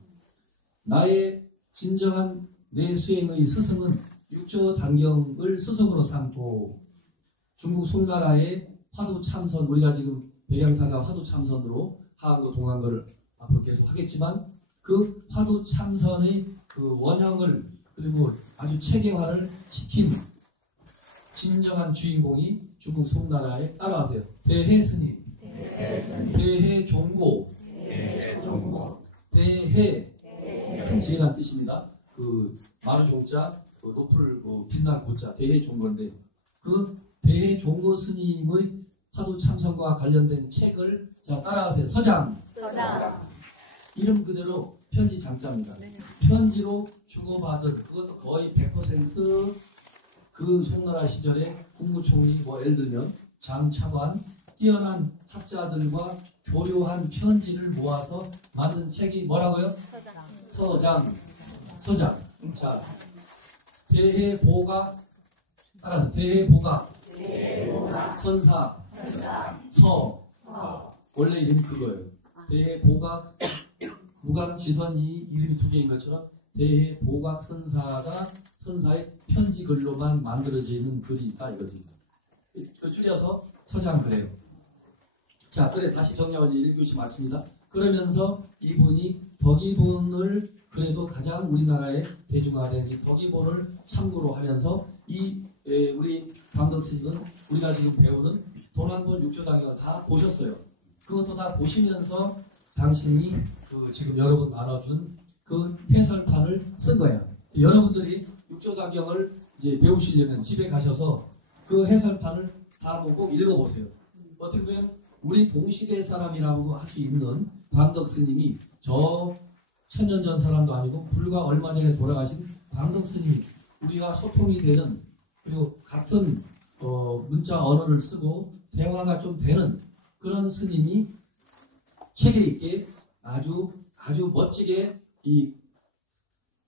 나의 진정한 내 수행의 스승은 육조당경을 스승으로 삼고 중국 송나라의 화두참선, 우리가 지금 백양사가 화두참선으로 하한거 동한거를 앞으로 계속 하겠지만 그 화두참선의 그 원형을 그리고 아주 체계화를 시킨 진정한 주인공이 중국 송나라에 따라하세요. 대해 스님. 대해종고. 대해 큰 지혜란 뜻입니다. 그 마루종자, 그 높을 빛난 고자 대해종고인데 그 대해종고 스님의 화두 참선과 관련된 책을 자 따라가세요. 서장. 이름 그대로 편지 장자입니다. 편지로 주고받은 그것도 거의 100% 그 송나라 시절에 국무총리 뭐 예를 들면 장차관 뛰어난 학자들과 교류한 편지를 모아서 만든 책이 뭐라고요? 서장. 자, 대해보각 따라서 대해보각 선사 서 원래 이름이 그거예요. 대해보각 무감지선이 이름이 두 개인 것처럼 대해보각 선사의 편지 글로만 만들어져 있는 글이 있다 이거지. 그 줄여서 서장 그래요. 자, 그래 다시 정리하고 1교시 마칩니다. 그러면서 이분이 덕이본을 그래도 가장 우리나라에 대중화된 이 덕이본을 참고로 하면서 우리 감독 스님은 우리가 지금 배우는 도난본 육조당경 다 보셨어요. 그것도 다 보시면서 당신이 그 지금 여러분 나눠준 그 해설판을 쓴 거야. 여러분들이 육조당경을 이제 배우시려면 집에 가셔서 그 해설판을 다 보고 읽어보세요. 어떻게 보면 우리 동시대 사람이라고 할 수 있는 광덕 스님이 저 천년 전 사람도 아니고 불과 얼마 전에 돌아가신 광덕 스님이 우리가 소통이 되는 그리고 같은 문자 언어를 쓰고 대화가 좀 되는 그런 스님이 책에 있게 아주 멋지게 이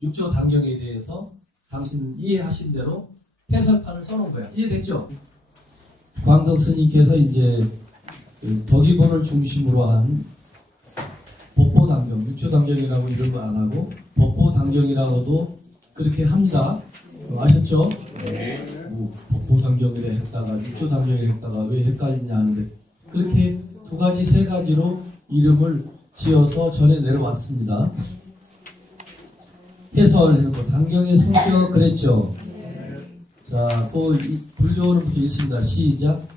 육조당경에 대해서 당신 이해하신 대로 해설판을 써놓은 거야. 이해됐죠? 광덕 스님께서 이제 덕이본을 중심으로 한 법보당경, 육조당경이라고 이름을 안 하고 법보당경이라고도 그렇게 합니다. 아셨죠? 뭐 법보당경이라 했다가 육조당경이라 했다가 왜 헷갈리냐 하는데 그렇게 두 가지 세 가지로 이름을 지어서 전해 내려왔습니다. 해설해놓고 당경의 성격 그랬죠. 자, 또 불교는 붙어 있습니다. 시작.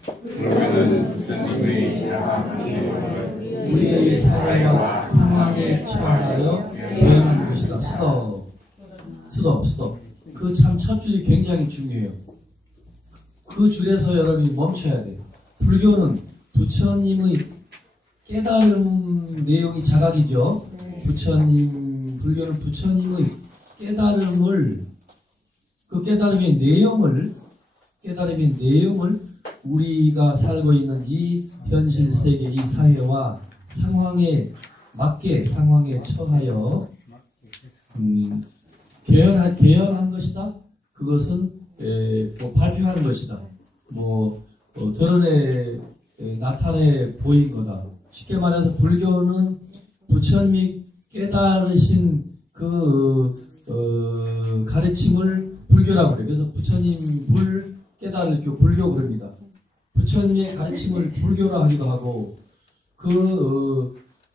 우리의 사회와 상황에 처하여 대응하는 것이다. 스톱. 그 참 첫 줄이 굉장히 중요해요. 그 줄에서 여러분이 멈춰야 돼요. 불교는 부처님의 깨달음 내용이 자각이죠. 불교는 부처님의 깨달음을 그 깨달음의 내용을 우리가 살고 있는 이 현실 세계, 이 사회와 상황에 맞게 상황에 처하여 개연한 것이다. 그것은 발표한 것이다. 드러내 나타내 보인 거다. 쉽게 말해서 불교는 부처님이 깨달으신 그 가르침을 불교라고 그래요. 그래서 부처님 깨달을 불교 그럽니다. 부처님의 가르침을 불교라 하기도 하고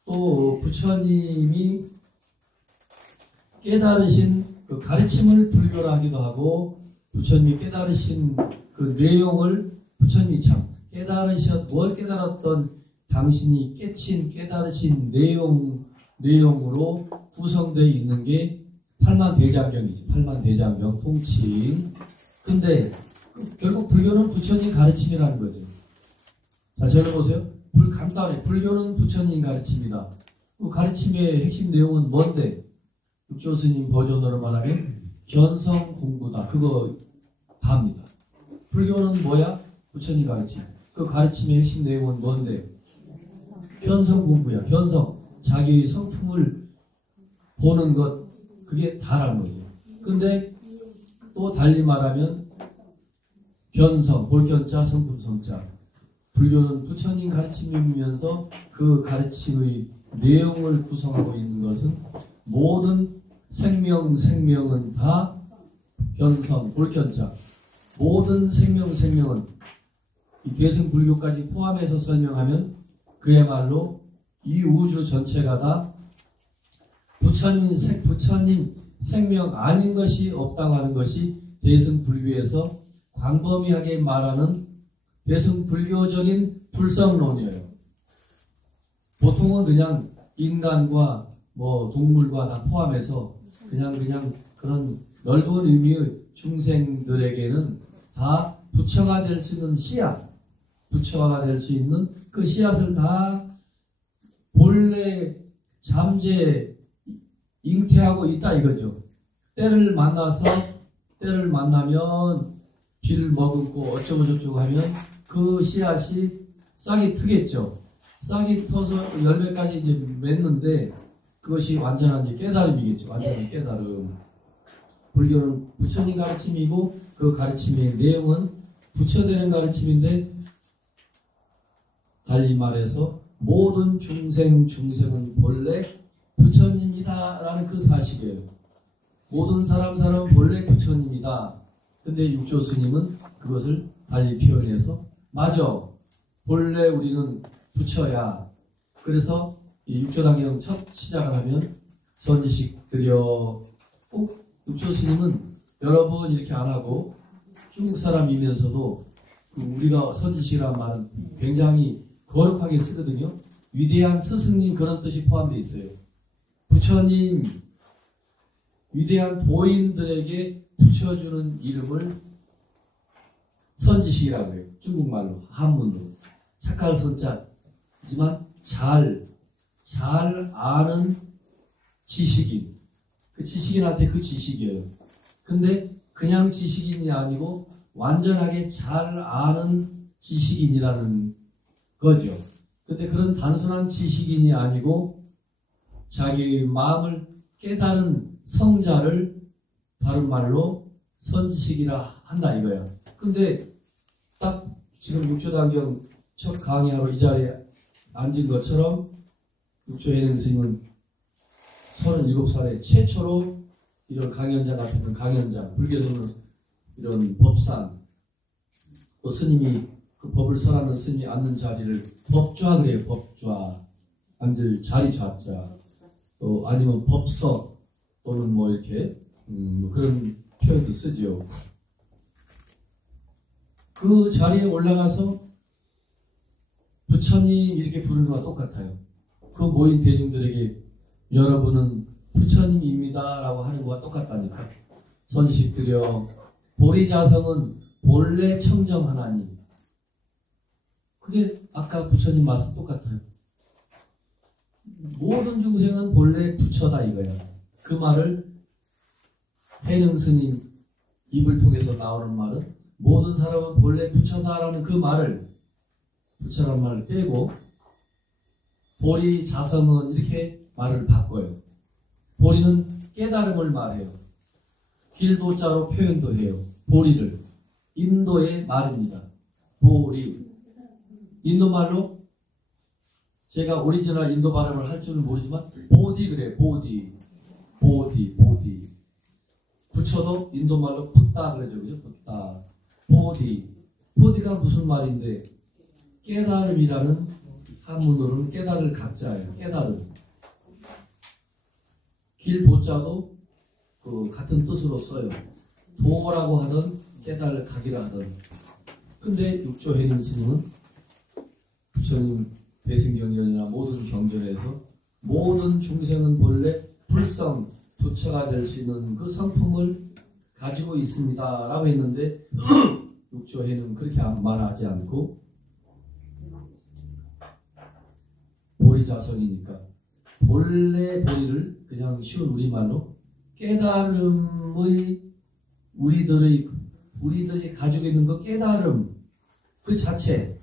또 부처님이 깨달으신 그 가르침을 불교라 하기도 하고 부처님이 깨달으신 그 내용을 부처님이 참 뭘 깨달았던 당신이 깨달으신 내용으로 구성되어 있는 게 팔만대장경이지. 팔만대장경 통칭. 근데 결국 불교는 부처님 가르침이라는 거죠. 자, 저를 보세요. 간단해. 불교는 부처님 가르침이다. 그 가르침의 핵심 내용은 뭔데? 육조스님 버전으로 말하면 견성 공부다. 그거 다합니다. 불교는 뭐야? 부처님 가르침. 그 가르침의 핵심 내용은 뭔데? 견성 공부야. 견성. 자기의 성품을 보는 것. 그게 다라는 거죠. 근데 또 달리 말하면 견성, 볼견자, 성품성자. 불교는 부처님 가르침이면서 그 가르침의 내용을 구성하고 있는 것은 모든 생명은 다 견성, 볼견자. 모든 생명은 이 괴승불교까지 포함해서 설명하면 그야말로 이 우주 전체가 다 부처님 생명 아닌 것이 없다고 하는 것이 대승불교에서 광범위하게 말하는 대승불교적인 불성론이에요. 보통은 그냥 인간과 뭐 동물과 다 포함해서 그냥 그런 넓은 의미의 중생들에게는 다 부처가 될 수 있는 씨앗, 부처가 될 수 있는 그 씨앗을 다 본래 잠재 잉태하고 있다 이거죠. 때를 만나면 비를 머금고 어쩌고 저쩌고 하면 그 씨앗이 싹이 트겠죠. 싹이 터서 열매까지 이제 맺는데 그것이 완전한 이제 깨달음이겠죠. 완전한 깨달음. 불교는 부처님 가르침이고 그 가르침의 내용은 부처되는 가르침인데 달리 말해서 모든 중생은 본래 부처님이다 라는 그 사실이에요. 모든 사람은 본래 부처님이다. 근데 육조 스님은 그것을 달리 표현해서 맞아. 본래 우리는 부처야. 그래서 이 육조당경 첫 시작을 하면 선지식 드려. 꼭 육조 스님은 여러 번 이렇게 안 하고 중국 사람이면서도 그 우리가 선지식이라는 말은 굉장히 거룩하게 쓰거든요. 위대한 스승님 그런 뜻이 포함되어 있어요. 부처님, 위대한 도인들에게 붙여주는 이름을 선지식이라고 해요. 중국말로, 한문으로. 착할 선자지만 잘 아는 지식인. 그 지식인한테 그 지식이에요. 근데 그냥 지식인이 아니고 완전하게 잘 아는 지식인이라는 거죠. 근데 그런 단순한 지식인이 아니고 자기 마음을 깨달은 성자를 다른 말로 선지식이라 한다 이거야. 근데 딱 지금 육조당경 첫 강의하러 이 자리에 앉은 것처럼 육조해능 스님은 37살에 최초로 이런 강연자 같은 강연자, 불교에서는 이런 법상 또 스님이 그 법을 설하는 스님이 앉는 자리를 법좌 그래요. 법좌. 앉을 자리 좌자. 또 아니면 법석 또는 뭐 이렇게 뭐 그런 표현도 쓰죠. 그 자리에 올라가서 부처님 이렇게 부르는 거와 똑같아요. 그 모인 대중들에게 여러분은 부처님입니다 라고 하는 거와 똑같다니까. 선지식 드려 보리자성은 본래 청정하나니. 그게 아까 부처님 말씀 똑같아요. 모든 중생은 본래 부처다 이거야. 그 말을 해능 스님 입을 통해서 나오는 말은 모든 사람은 본래 부처다라는 그 말을 부처라는 말을 빼고 보리자성은 이렇게 말을 바꿔요. 보리는 깨달음을 말해요. 길도자로 표현도 해요. 보리를. 인도의 말입니다. 보리. 인도 말로 제가 오리지널 인도 발음을 할 줄은 모르지만 보디 그래. 보디. 부처도 인도 말로 붓다 그러죠. 그죠? 붓다. 보디. 보디가 무슨 말인데 깨달음이라는 한문으로는 깨달을 각자예요. 깨달음. 길도자도 그 같은 뜻으로 써요. 도라고 하든 깨달을 각이라 하든. 근데 육조해능 스님은 부처님 대승경전이나 모든 경전에서 모든 중생은 본래 불성 부처가 될 수 있는 그 성품을 가지고 있습니다 라고 했는데 육조해는 그렇게 말하지 않고 보리자성이니까 본래 보리를 그냥 쉬운 우리말로 깨달음의 우리들이 가지고 있는 그 깨달음 그 자체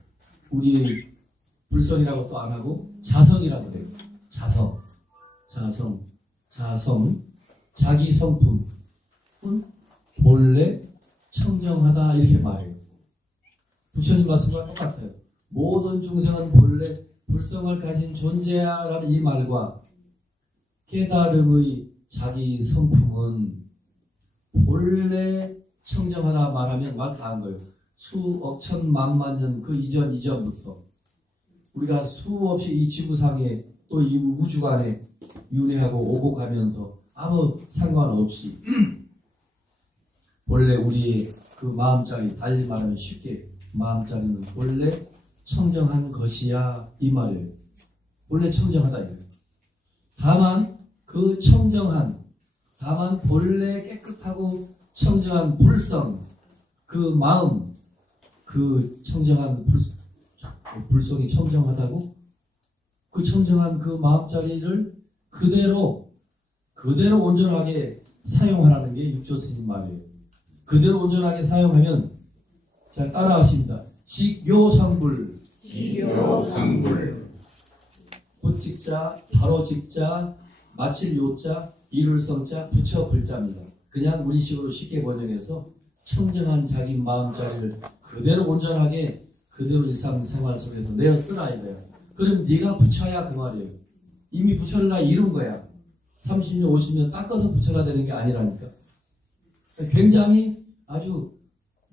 우리의 불성이라고 또 안 하고 자성이라고 그래요. 자성 자기 성품은 본래 청정하다 이렇게 말해요. 부처님 말씀과 똑같아요. 모든 중생은 본래 불성을 가진 존재야라는 이 말과 깨달음의 자기 성품은 본래 청정하다 말하면 말 다 한 거예요. 수억 천만만 년 그 이전부터 우리가 수없이 이 지구상에 또 이 우주간에 윤회하고 오고 가면서 아무 상관없이 본래 우리의 그 마음자리 달리 말하면 쉽게 마음자리는 본래 청정한 것이야 이 말이에요. 원래 청정하다 이거예요. 다만 그 청정한, 다만 본래 깨끗하고 청정한 불성, 그 마음, 그 청정한 불성이 청정하다고, 그 청정한 그 마음자리를 그대로 온전하게 사용하라는 게 육조 스님 말이에요. 그대로 온전하게 사용하면, 자, 따라하십니다. 직요성불. 직요성불. 곧직자, 바로 직자, 마칠 요자, 이룰 성자, 붙여 불자입니다. 그냥 우리식으로 쉽게 번역해서 청정한 자기 마음자리를 그대로 온전하게 그대로 일상생활 속에서 내어 쓰라 이거예요. 그럼 네가 붙여야 그 말이에요. 이미 부처를 다 이룬 거야. 30년, 50년 닦아서 부처가 되는 게 아니라니까. 굉장히 아주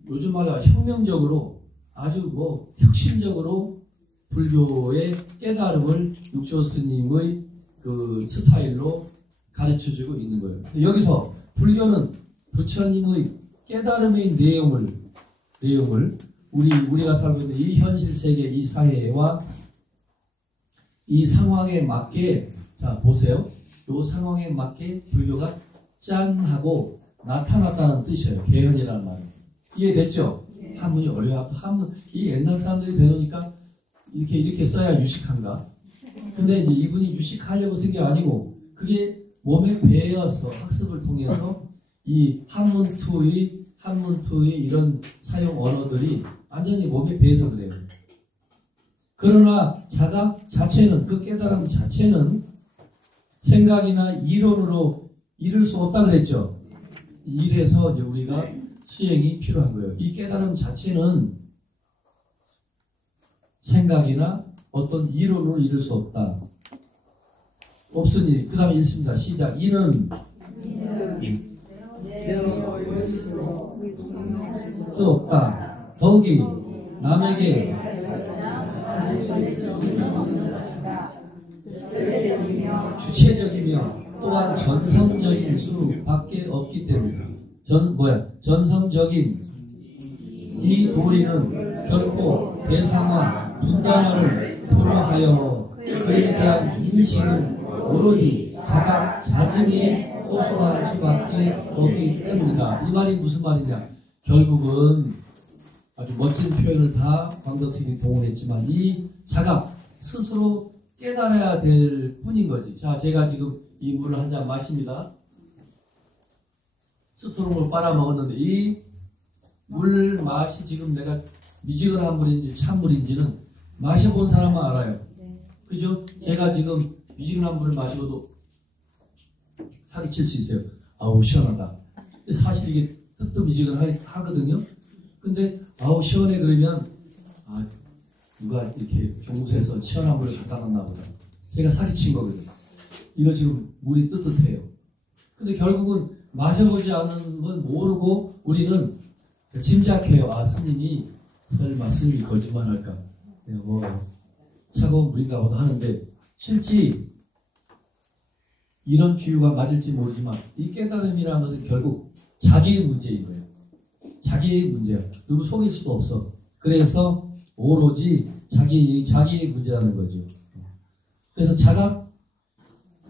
요즘 말로 혁명적으로, 아주 뭐 혁신적으로 불교의 깨달음을 육조 스님의 그 스타일로 가르쳐주고 있는 거예요. 여기서 불교는 부처님의 깨달음의 내용을 우리가 살고 있는 이 현실 세계, 이 사회와 이 상황에 맞게, 자 보세요. 이 상황에 맞게 불교가 짠 하고 나타났다는 뜻이에요. 개헌이라는 말은. 이해됐죠? 한문이 어려워. 한문, 이 옛날 사람들이 배우니까 이렇게 써야 유식한가? 근데 이제 이분이 유식하려고 쓴 게 아니고, 그게 몸에 배어서 학습을 통해서 이 한문투의 이런 사용 언어들이 완전히 몸에 배어서 그래요. 그러나 자각 자체는, 그 깨달음 자체는 생각이나 이론으로 이룰 수 없다 그랬죠. 이래서 이제 우리가 수행이 필요한 거예요. 이 깨달음 자체는 생각이나 어떤 이론으로 이룰 수 없다. 없으니 그 다음에 읽습니다. 시작. 이는 수 없다. 더욱이 남에게 주체적이며 또한 전성적인 수밖에 없기 때문이다. 전성적인 이 도리는 결코 대상화, 분단화를 불허하여 그에 대한 인식은 오로지 자각, 자증에 호소할 수밖에 없기 때문이다. 이 말이 무슨 말이냐? 결국은 아주 멋진 표현을 다 광덕스님이 동원했지만 이 자각 스스로 깨달아야 될 뿐인 거지. 자, 제가 지금 이 물을 한 잔 마십니다. 스토롱을 빨아먹었는데 이 물 맛이 지금 내가 미지근한 물인지 찬물인지는 마셔본 사람만 알아요. 그죠? 제가 지금 미지근한 물을 마시고도 살이 칠 수 있어요. 아우 시원하다. 근데 사실 이게 뜨뜻미지근하거든요. 근데 아우 시원해 그러면 아 누가 이렇게 종소에서 시원한 물을 갖다 놨나 보다. 제가 살이 친 거거든요. 이거 지금 물이 뜨뜻해요. 근데 결국은 마셔보지 않으면 모르고 우리는 짐작해요. 아 스님이 설마 스님이 거짓말할까? 뭐 차가운 물인가 보다 하는데 실제 이런 비유가 맞을지 모르지만 이 깨달음이라는 것은 결국 자기의 문제인 거예요. 자기의 문제야. 누구 속일 수도 없어. 그래서 오로지 자기의 문제라는 거죠. 그래서 자각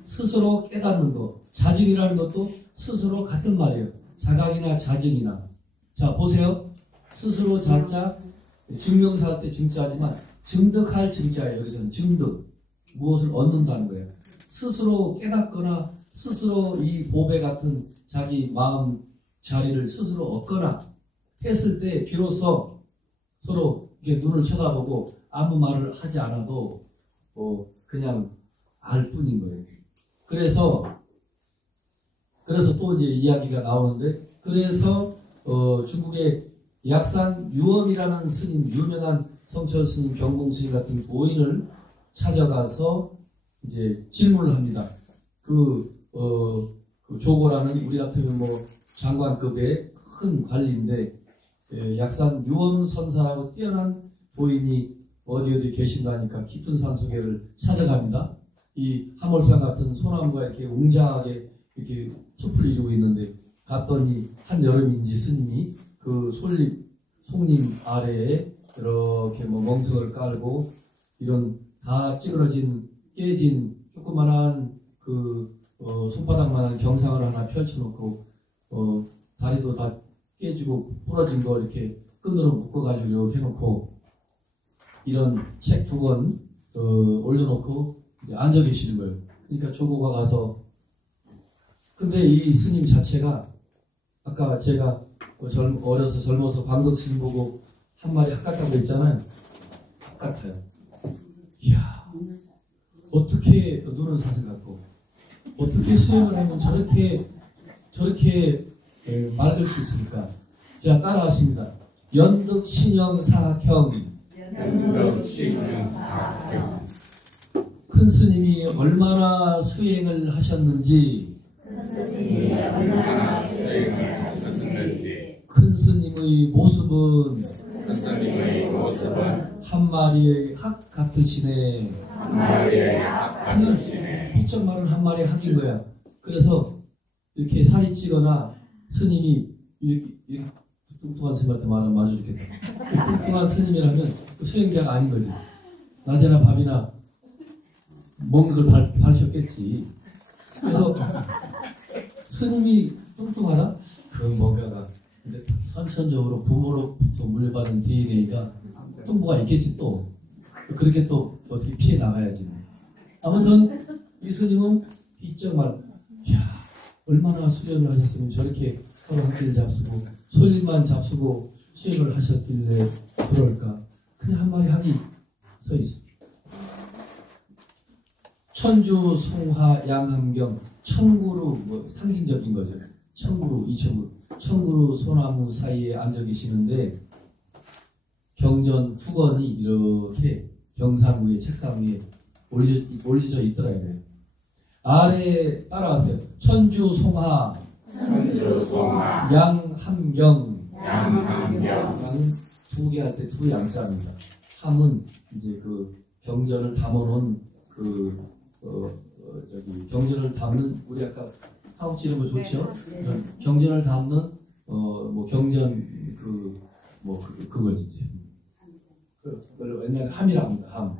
스스로 깨닫는 것, 자증이라는 것도 스스로 같은 말이에요. 자각이나 자증이나. 자 보세요. 스스로 자자, 증명사 할 때 증자지만 증득할 증자예요. 여기서는 증득, 무엇을 얻는다는 거예요. 스스로 깨닫거나 스스로 이 보배 같은 자기 마음 자리를 스스로 얻거나 했을 때 비로소 서로 이렇게 눈을 쳐다보고 아무 말을 하지 않아도 그냥 알 뿐인 거예요. 그래서 또 이제 이야기가 나오는데, 그래서 중국의 약산 유엄이라는 스님, 유명한 성철 스님, 경공 스님 같은 도인을 찾아가서 이제 질문을 합니다. 그 조고라는 우리 같으면 뭐 장관급의 큰 관리인데, 약산 유엄 선사라고 뛰어난 도인이 어디 계신다니까 깊은 산속에를 찾아갑니다. 이 하물산 같은 소나무가 이렇게 웅장하게 이렇게 숲을 이루고 있는데, 갔더니 한여름인지 스님이 그 송림 아래에 이렇게 뭐 멍석을 깔고 이런 다 찌그러진 깨진 조그만한 손바닥만한 경상을 하나 펼쳐놓고 다리도 다 깨지고 부러진 거 이렇게 끈으로 묶어가지고 이렇게 해놓고 이런 책 2권 올려놓고 이제 앉아 계시는 거예요. 그러니까 조고가 가서 근데 이 스님 자체가 아까 제가 어려서 젊어서 광덕 스님 보고 한 마리 핫같다고 했잖아요. 핫같아요. 이야 어떻게 눈은 사슴 같고 어떻게 수행을 하면 저렇게 맑을 수 있습니까? 자 따라하십니다. 연득신영사경 연덕신영사경 큰 스님이 얼마나 수행을 하셨는지 얼마나 수행을 하셨는지 큰 스님의 모습은 한 마리의 학 같으시네. 한 마리의 학 같으시네. 피쩍 마른 한 마리의 학인 거야. 그래서 이렇게 사진 찍거나 스님이 이렇게 뚱뚱한 스님한테 말하면 맞아 죽겠다. 뚱뚱한 스님이라면 수행자가 아닌 거지. 낮이나 밤이나 먹는 걸 밝혔겠지. 그래서 스님이 뚱뚱하다? 그 뭔가가 근데 선천적으로 부모로부터 물려받은 DNA가 뚱보가 있겠지 또. 그렇게 또 어떻게 피해 나가야지. 아무튼 이 스님은 이정말 얼마나 수련을 하셨으면 저렇게 서로 한끼를 잡수고 솔잎만 잡수고 수행을 하셨길래 그럴까. 그냥 한 마리 학이 서 있습니다. 천주 송하 양함경 청구루 상징적인 거죠. 청구루 이청구루 청구루 소나무 사이에 앉아 계시는데 경전 2권이 이렇게 경상 위에 책상 위에 올려져 있더라고요. 아래 따라하세요. 천주 송하 양함경 양 두 개 할 때 두 양자입니다. 함은 이제 경전을 담아놓은 경전을 담는 우리 아까 하우 찌는 거 좋죠? 경전을 담는 경전 그거지. 그걸 옛날에 함이라고 합니다. 함.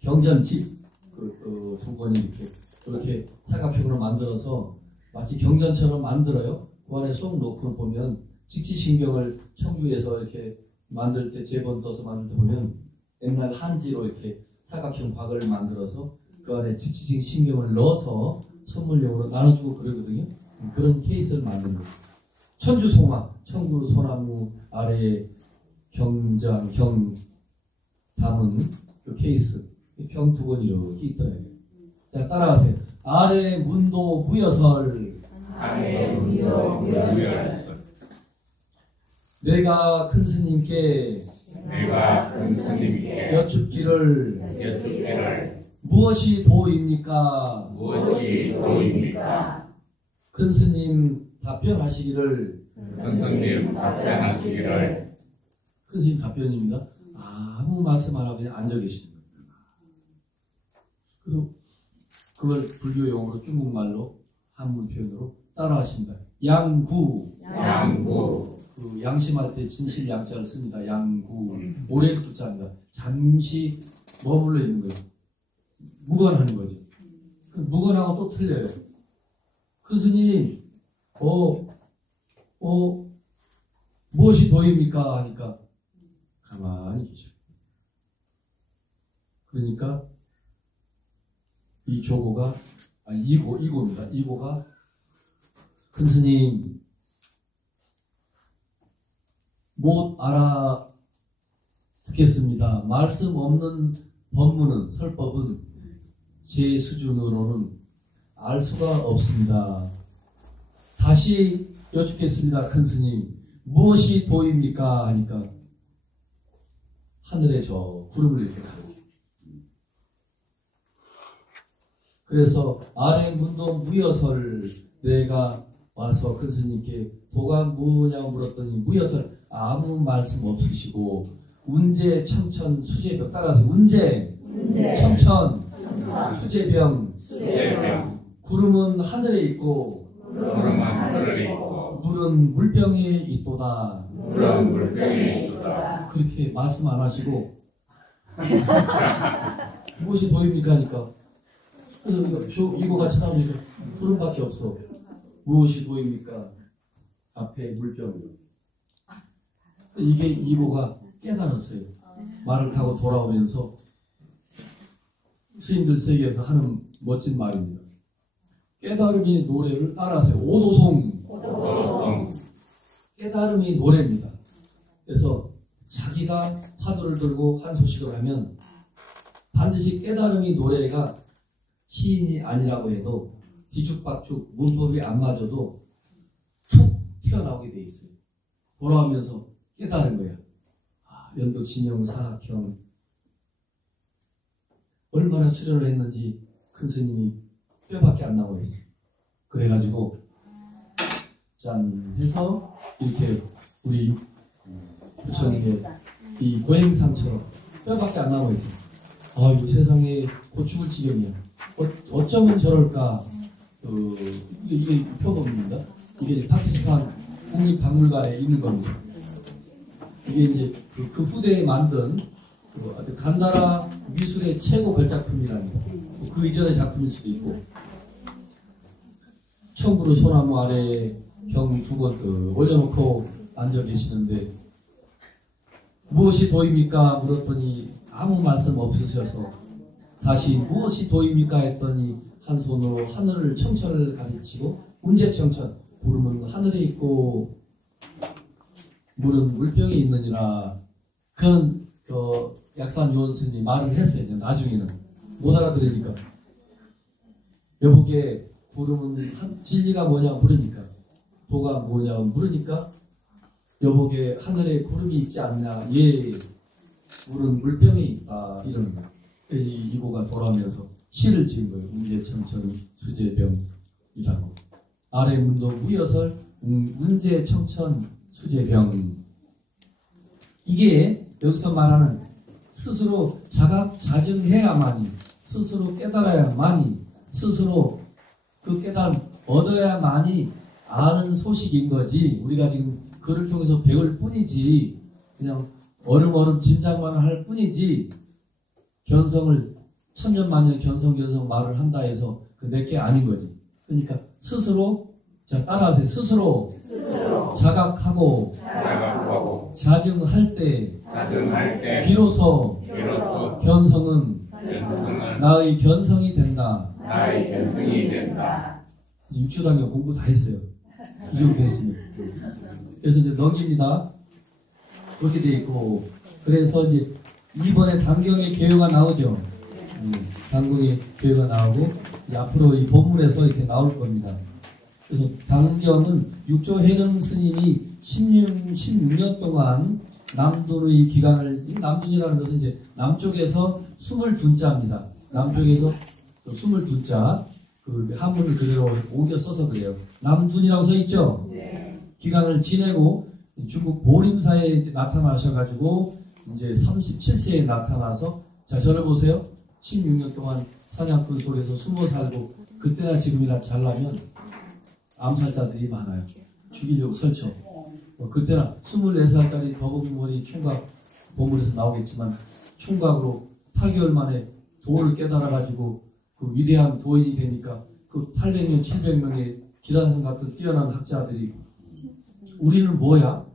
경전집 2권이 이렇게 사각형으로 만들어서 마치 경전처럼 만들어요. 그 안에 쏙 놓고 보면 직지신경을 청주에서 이렇게 만들 때 제본 떠서 만들 때 보면 옛날 한지로 이렇게 사각형 박을 만들어서 그 안에 직지신경을 넣어서 선물용으로 나눠주고 그러거든요. 그런 케이스를 만든 거예요. 천주송화, 청구 소나무 아래에 경전, 경 담은 그 케이스, 경 2권이 이렇게 있더라고요. 자, 따라하세요. 아래 문도 무여설. 내가 큰 스님께 여쭙기를 무엇이 도입니까? 큰 스님 답변하시기를. 큰 스님 답변입니다. 아무 말씀 안 하고 그냥 앉아 계시는 거예요. 그리고 그걸 불교 용어로 중국말로 한문 표현으로 따라하십니다. 양구. 그 양심할 때 진실 양자를 씁니다. 양구. 오래를 구자입니다. 잠시 머물러 있는 거예요. 무건하는 거죠. 무건하고 또 틀려요. 그 스님, 무엇이 도입니까? 하니까 가만히 계셔. 그러니까 이 조고가 이고입니다. 이고가 큰 스님 못 알아듣겠습니다. 말씀 없는 법문은 설법은 제 수준으로는 알 수가 없습니다. 다시 여쭙겠습니다. 큰 스님 무엇이 도입니까? 하니까 하늘에 저 구름을 이렇게 가리켜. 그래서 아래 문도 무여설 내가 와서 큰 스님께 도가 뭐냐고 물었더니 무여설 아무 말씀 없으시고 운제 청천 수제병 따라서 운제 청천 수제병 구름은 하늘에 있고 물은 물병에 있도다. 그렇게 말씀 안 하시고 무엇이 도입니까 하니까 그래서 이거가 찾아보니까 푸른밖에 없어. 무엇이 도입니까? 앞에 물병. 이게 이고가 깨달았어요. 말을 타고 돌아오면서 스님들 세계에서 하는 멋진 말입니다. 깨달음이 노래를 따라하세요. 오도송. 깨달음이 노래입니다. 그래서 자기가 화두를 들고 한 소식을 하면 반드시 깨달음이 노래가 시인이 아니라고 해도 뒤죽박죽 문법이 안 맞아도 툭 튀어나오게 돼 있어요. 돌아오면서 깨달은 거예요. 연덕 신영 사학형 얼마나 수련을 했는지 큰 스님이 뼈밖에 안 나와 있어요. 그래가지고 짠 해서 이렇게 우리 부처님의 이 고행상처럼 뼈밖에 안 나와 있어요. 이거 세상에 곧 죽을 지경이야. 어쩌면 저럴까. 이게 표범입니다. 이게 이제 파키스탄 국립박물관에 있는 겁니다. 이게 이제 그 후대에 만든 간다라 미술의 최고 걸작품이랍니다. 그 이전의 작품일 수도 있고, 청구로 소나무 아래 경 두 곳 올려놓고 앉아 계시는데 무엇이 도입니까? 물었더니 아무 말씀 없으셔서 다시 무엇이 도입니까? 했더니 한 손으로 하늘을 청천을 가리치고 운제청천, 구름은 하늘에 있고 물은 물병에 있느니라. 그런 약산 요원스님이 말을 했어요. 나중에는 못 알아들으니까 여보게 구름은 진리가 뭐냐 물으니까, 도가 뭐냐 물으니까 여보게 하늘에 구름이 있지 않냐. 예, 물은 물병에 있다. 이러는 거예요. 이고가 돌아오면서 시를 지은 거예요. 운제청천 수제병이라고. 아래 문도 무여설 운제청천 수제병. 이게 여기서 말하는 스스로 자각자증해야만이, 스스로 깨달아야만이, 스스로 그 깨달음 얻어야만이 아는 소식인 거지. 우리가 지금 글을 통해서 배울 뿐이지, 그냥 얼음얼음 짐작만 할 뿐이지, 견성을 천년만년 견성 말을 한다 해서 그 내게 아닌 거지. 그러니까 스스로, 자 따라하세요. 스스로 자각하고 자증할 때 비로소 견성은 나의 견성이 된다. 육조단계 공부 다 했어요. 이렇게 했습니다. 그래서 이제 넘깁니다. 그렇게 돼 있고, 그래서 이제 이번에 당경의 개요가 나오죠. 당경의 개요가 나오고 이제 앞으로 이 본문에서 이렇게 나올 겁니다. 그래서 당경은 육조해능 스님이 16년 동안 남둔의 기간을, 남둔이라는 것은 이제 남쪽에서 22자입니다. 남쪽에서 22자, 그 한문을 그대로 옮겨 써서 그래요. 남둔이라고 써 있죠? 네. 기간을 지내고 중국 보림사에 나타나셔가지고 이제 37세에 나타나서, 자 저를 보세요. 16년 동안 사냥꾼 속에서 숨어 살고 그때나 지금이나 잘나면 암살자들이 많아요. 죽이려고 설쳐. 그때나 24살짜리 더벅머리 총각, 본문에서 나오겠지만 총각으로 8개월 만에 도를 깨달아가지고 그 위대한 도인이 되니까 그 800명, 700명의 기란성 같은 뛰어난 학자들이, 우리는 뭐야?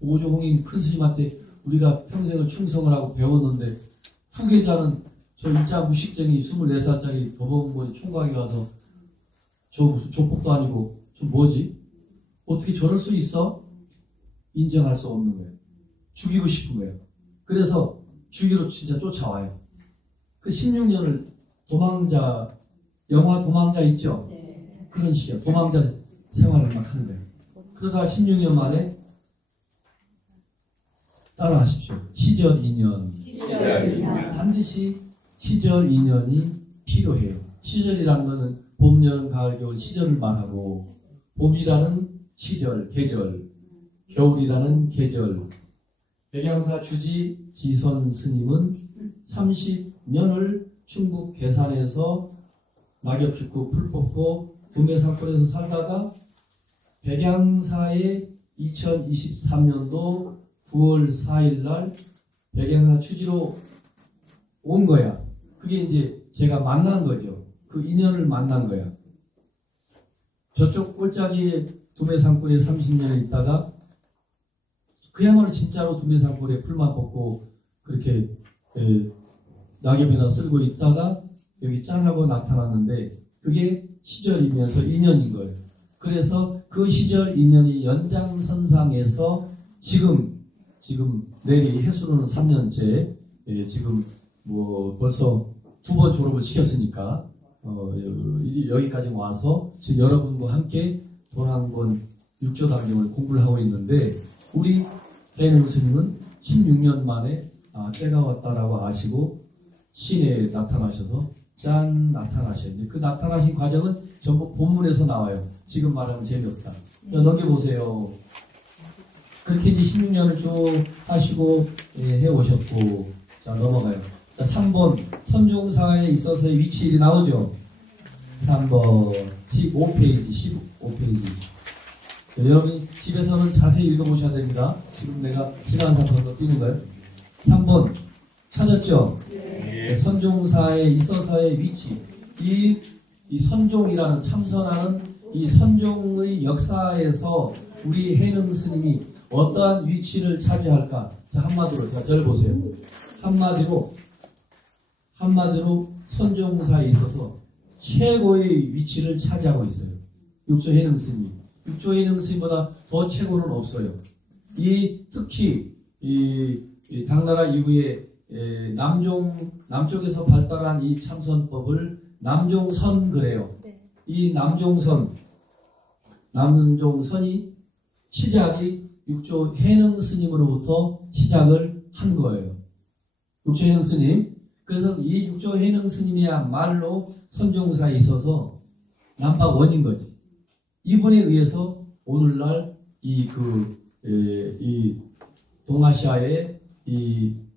오조홍인 큰 스님한테 우리가 평생을 충성을 하고 배웠는데 후계자는 저 일자 무식쟁이 24살짜리 더벅머리 총각이 와서 저 무슨 조폭도 아니고 저 뭐지? 어떻게 저럴 수 있어? 인정할 수 없는 거예요. 죽이고 싶은 거예요. 그래서 죽이러 진짜 쫓아와요. 그 16년을 도망자, 영화 도망자 있죠? 네. 그런 식이야. 도망자 생활을 막 하는 거예요. 그러다가 16년 만에 따라하십시오. 시절 인연. 반드시 시절 인연이 필요해요. 시절이라는 것은 봄, 여름, 가을, 겨울 시절을 말하고, 봄이라는 시절, 계절, 겨울이라는 계절. 백양사 주지 지선 스님은 30년을 충북 괴산에서 낙엽 죽고 풀 뽑고 동계산골에서 살다가 백양사에 2023년도 9월 4일 날 백양사 추지로 온 거야. 그게 이제 제가 만난 거죠. 그 인연을 만난 거야. 저쪽 꼴짜기에 두메산골에 30년 있다가 그야말로 진짜로 두메산골에 풀만 뽑고 그렇게 낙엽이나 쓸고 있다가 여기 짠하고 나타났는데 그게 시절이면서 인연인 거예요. 그래서 그 시절 인연이 연장선상에서 지금 내리 해수로는 3년째 지금 뭐 벌써 2번 졸업을 시켰으니까 여기까지 와서 지금 여러분과 함께 도난권 6조 단경을 공부를 하고 있는데 우리 해능 스님은 16년 만에 때가 왔다라고 아시고 시내에 나타나셔서 짠 나타나셨는데 그 나타나신 과정은 전부 본문에서 나와요. 지금 말하면 재미없다. 자, 넘겨보세요. 그렇게 이제 16년을 쭉 하시고 해오셨고 자 넘어가요. 자 3번 선종사에 있어서의 위치일이 나오죠. 3번 15페이지 15페이지 여러분이 집에서는 자세히 읽어보셔야 됩니다. 지금 내가 시간상 더 띄는 거예요. 3번 찾았죠? 네. 선종사에 있어서의 위치 이 선종이라는 참선하는 이 선종의 역사에서 우리 해능 스님이 어떠한 위치를 차지할까? 자 한마디로 자 절 보세요. 한마디로 선종사에 있어서 최고의 위치를 차지하고 있어요. 육조 해능 스님이. 육조 해능 스님보다 더 최고는 없어요. 특히 이 당나라 이후에 남쪽에서 발달한 이 참선법을 남종선 그래요. 이 남종선이 시작이 육조 해능 스님으로부터 시작을 한 거예요. 육조 해능 스님. 그래서 이 육조 해능 스님이야말로 선종사에 있어서 넘버원인 거지. 이분에 의해서 오늘날 이 동아시아의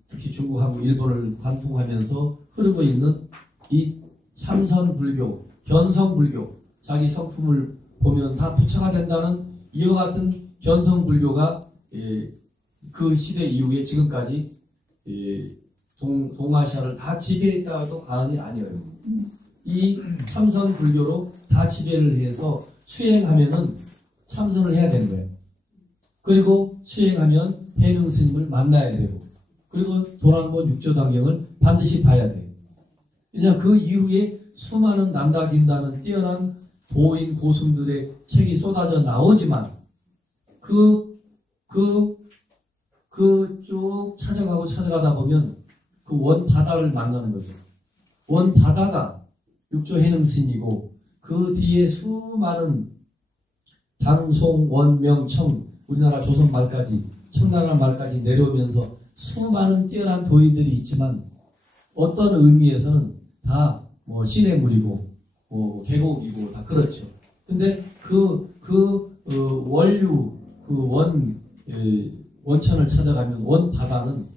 특히 중국하고 일본을 관통하면서 흐르고 있는 이 참선불교, 견성불교, 자기 성품을 보면 다 부처가 된다는 이와 같은 견성불교가 그 시대 이후에 지금까지 동아시아를 다 지배했다고 과언이 아니에요. 이 참선불교로 다 지배를 해서 수행하면은 참선을 해야 되는 거예요. 그리고 수행하면 해능 스님을 만나야 되고 그리고 도난권 6조 단경을 반드시 봐야 돼요. 왜냐하면 그 이후에 수많은 남다긴다는 뛰어난 도인 고승들의 책이 쏟아져 나오지만 쭉 찾아가다 보면 그 원바다를 만나는 거죠. 원바다가 육조 해능 스님이고 그 뒤에 수많은 당송, 원명, 청 우리나라 조선 말까지 청나라 말까지 내려오면서 수많은 뛰어난 도인들이 있지만 어떤 의미에서는 다 뭐 신의 물이고 뭐 계곡이고 다 그렇죠. 근데 원류 원천을 찾아가면 원바다는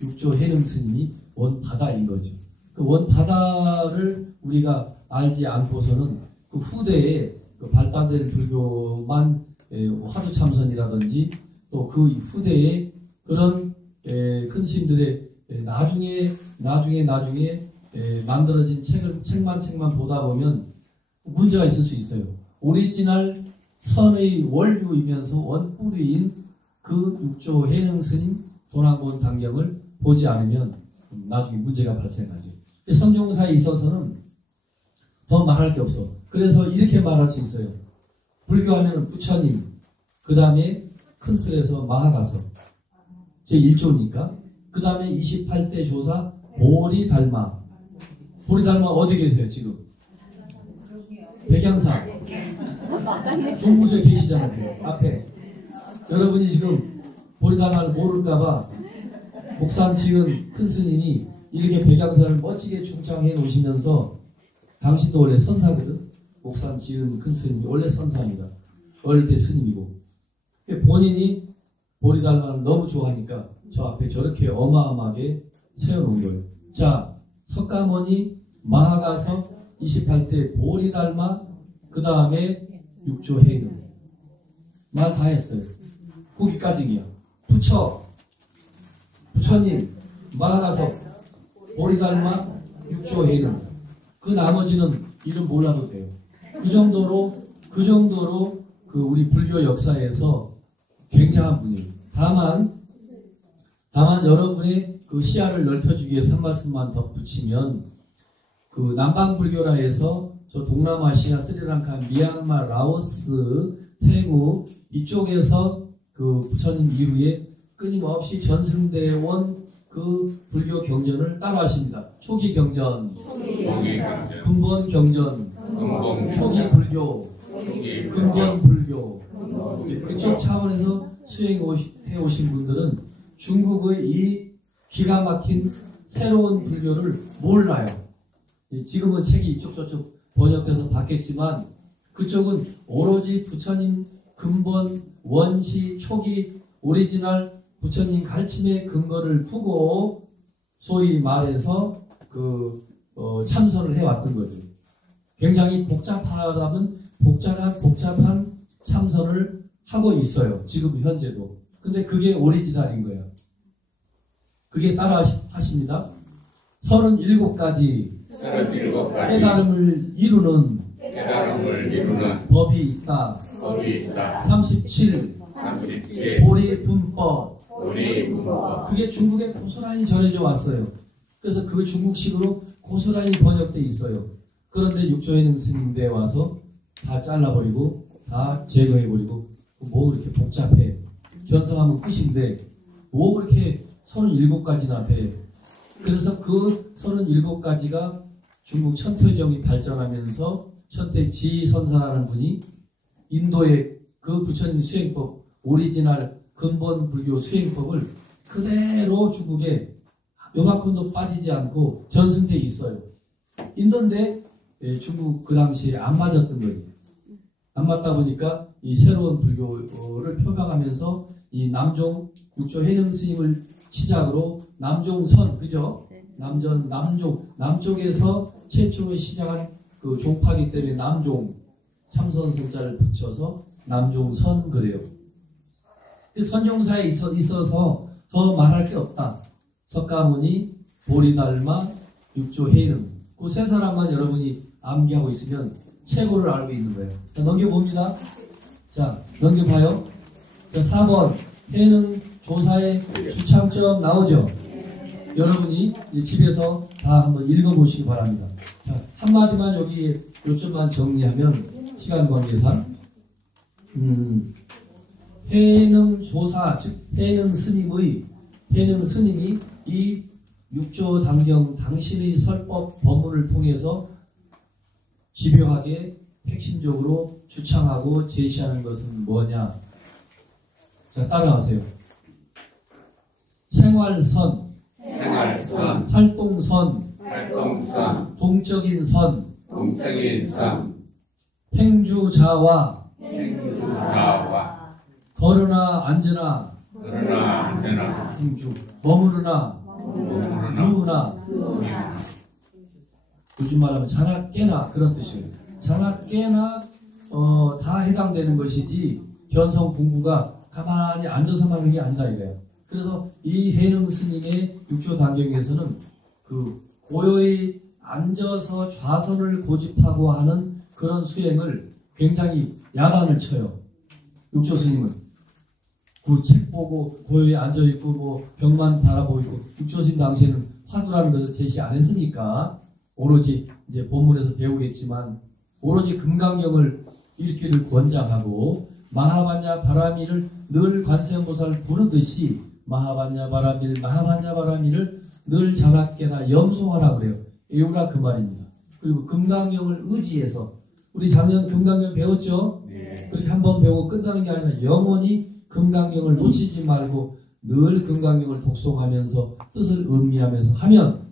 육조 해능 스님이 원바다인 거죠. 그 원바다를 우리가 알지 않고서는 그 후대에 그 발달된 불교만 화두참선이라든지 또 그 후대에 그런 큰 스님들의 나중에 만들어진 책만 보다 보면 문제가 있을 수 있어요. 오리지널 선의 원류이면서 원뿌리인 그 육조 해능 스님 도난권 단경을 보지 않으면 나중에 문제가 발생하죠. 선종사에 있어서는 더 말할 게 없어. 그래서 이렇게 말할 수 있어요. 불교하면 부처님, 그 다음에 큰 틀에서 마하가서 제1조니까 그 다음에 28대 조사 보리달마. 보리달마 어디 계세요 지금? 백양사 종무소에 계시잖아요. 앞에 여러분이 지금 보리달마를 모를까봐 목산 지은 큰 스님이 이렇게 백양사를 멋지게 중창해 놓으시면서 당신도 원래 선사거든. 목산 지은 큰 스님이 원래 선사입니다. 어릴 때 스님이고 본인이 보리달마를 너무 좋아하니까 저 앞에 저렇게 어마어마하게 세워놓은 거예요. 자, 석가모니, 마하가서, 28대 보리달마, 그 다음에 육조 해능. 말 다 했어요. 거기까지야. 부처님, 마하가서, 보리달마, 육조 해능. 그 나머지는 이름 몰라도 돼요. 그 정도로 그 우리 불교 역사에서 굉장한 분이에요. 다만 여러분의 그 시야를 넓혀주기 위해서 한 말씀만 더 붙이면, 그 남방불교라 해서 저 동남아시아, 스리랑카, 미얀마, 라오스, 태국 이쪽에서 그 부처님 이후에 끊임없이 전승되어온 그 불교 경전을 따라하십니다. 초기 경전, 근본 경전, 초기 불교, 근본 불교. 그쪽 차원에서 수행해 오신 분들은 중국의 이 기가 막힌 새로운 불교를 몰라요. 지금은 책이 이쪽 저쪽 번역돼서 바뀌었지만, 그쪽은 오로지 부처님 근본 원시 초기 오리지널 부처님 가르침의 근거를 두고 소위 말해서 참선을 해왔던 거죠. 굉장히 복잡하다면 복잡한 참선을 하고 있어요. 지금 현재도. 근데 그게 오리지널인 거예요. 그게 따라 하십니다. 37가지 깨달음을 이루는 법이 있다. 37 보리 분법. 그게 중국에 고스란히 전해져 왔어요. 그래서 그 중국식으로 고스란히 번역돼 있어요. 그런데 육조해능 스님대 와서 다 잘라버리고 다 제거해버리고, 뭐 그렇게 복잡해. 견성하면 끝인데 뭐 그렇게 37가지나 돼. 그래서 그 37가지가 중국 천태정이 발전하면서 천태지선사라는 분이 인도의 그 부처님 수행법, 오리지널 근본 불교 수행법을 그대로 중국에 요만큼도 빠지지 않고 전승돼 있어요. 인도인데 중국 그 당시에 안 맞았던 거예요. 안 맞다 보니까 이 새로운 불교를 표방하면서 이 남종 육조 해능 스님을 시작으로 남종선, 그죠? 남쪽에서 최초로 시작한 그 종파기 때문에 남종, 참선선자를 붙여서 남종선 그래요. 그 선종사에 있어서 더 말할 게 없다. 석가모니, 보리달마, 육조 해능. 그 세 사람만 여러분이 암기하고 있으면 최고를 알고 있는 거예요. 자, 넘겨봅니다. 자, 넘겨봐요. 자, 4번 해능 조사의 주창점 나오죠? 여러분이 집에서 다 한번 읽어보시기 바랍니다. 자, 한마디만 여기 요점만 정리하면 시간 관계상 해능 조사, 즉 해능 스님이 이 육조 당경 당신의 설법 법문을 통해서 집요하게 핵심적으로 주창하고 제시하는 것은 뭐냐? 자, 따라하세요. 생활선, 활동선, 동적인 선, 행주자와, 걸으나 앉으나, 행주, 머무르나, 누우나, 요즘 말하면 자나 깨나 그런 뜻이에요. 자나 깨나 다 해당되는 것이지 견성 공부가 가만히 앉아서만 하는 게 아니다 이거예요. 그래서 이 해능 스님의 육조 단경에서는 그 고요히 앉아서 좌선을 고집하고 하는 그런 수행을 굉장히 야단을 쳐요. 육조 스님은 그 책 보고 고요히 앉아있고 뭐 벽만 바라보고 있고, 육조 스님 당시에는 화두라는 것을 제시 안 했으니까 오로지 이제 본문에서 배우겠지만 오로지 금강경을 읽기를 권장하고, 마하반야 바라미를 늘 관세음보살을 부르듯이 마하반야 바라미를 늘 자나깨나 염송하라 그래요. 애우라 그 말입니다. 그리고 금강경을 의지해서, 우리 작년 금강경 배웠죠? 네. 그렇게 한번 배우고 끝나는 게 아니라 영원히 금강경을 놓치지 말고 늘 금강경을 독송하면서 뜻을 음미하면서 하면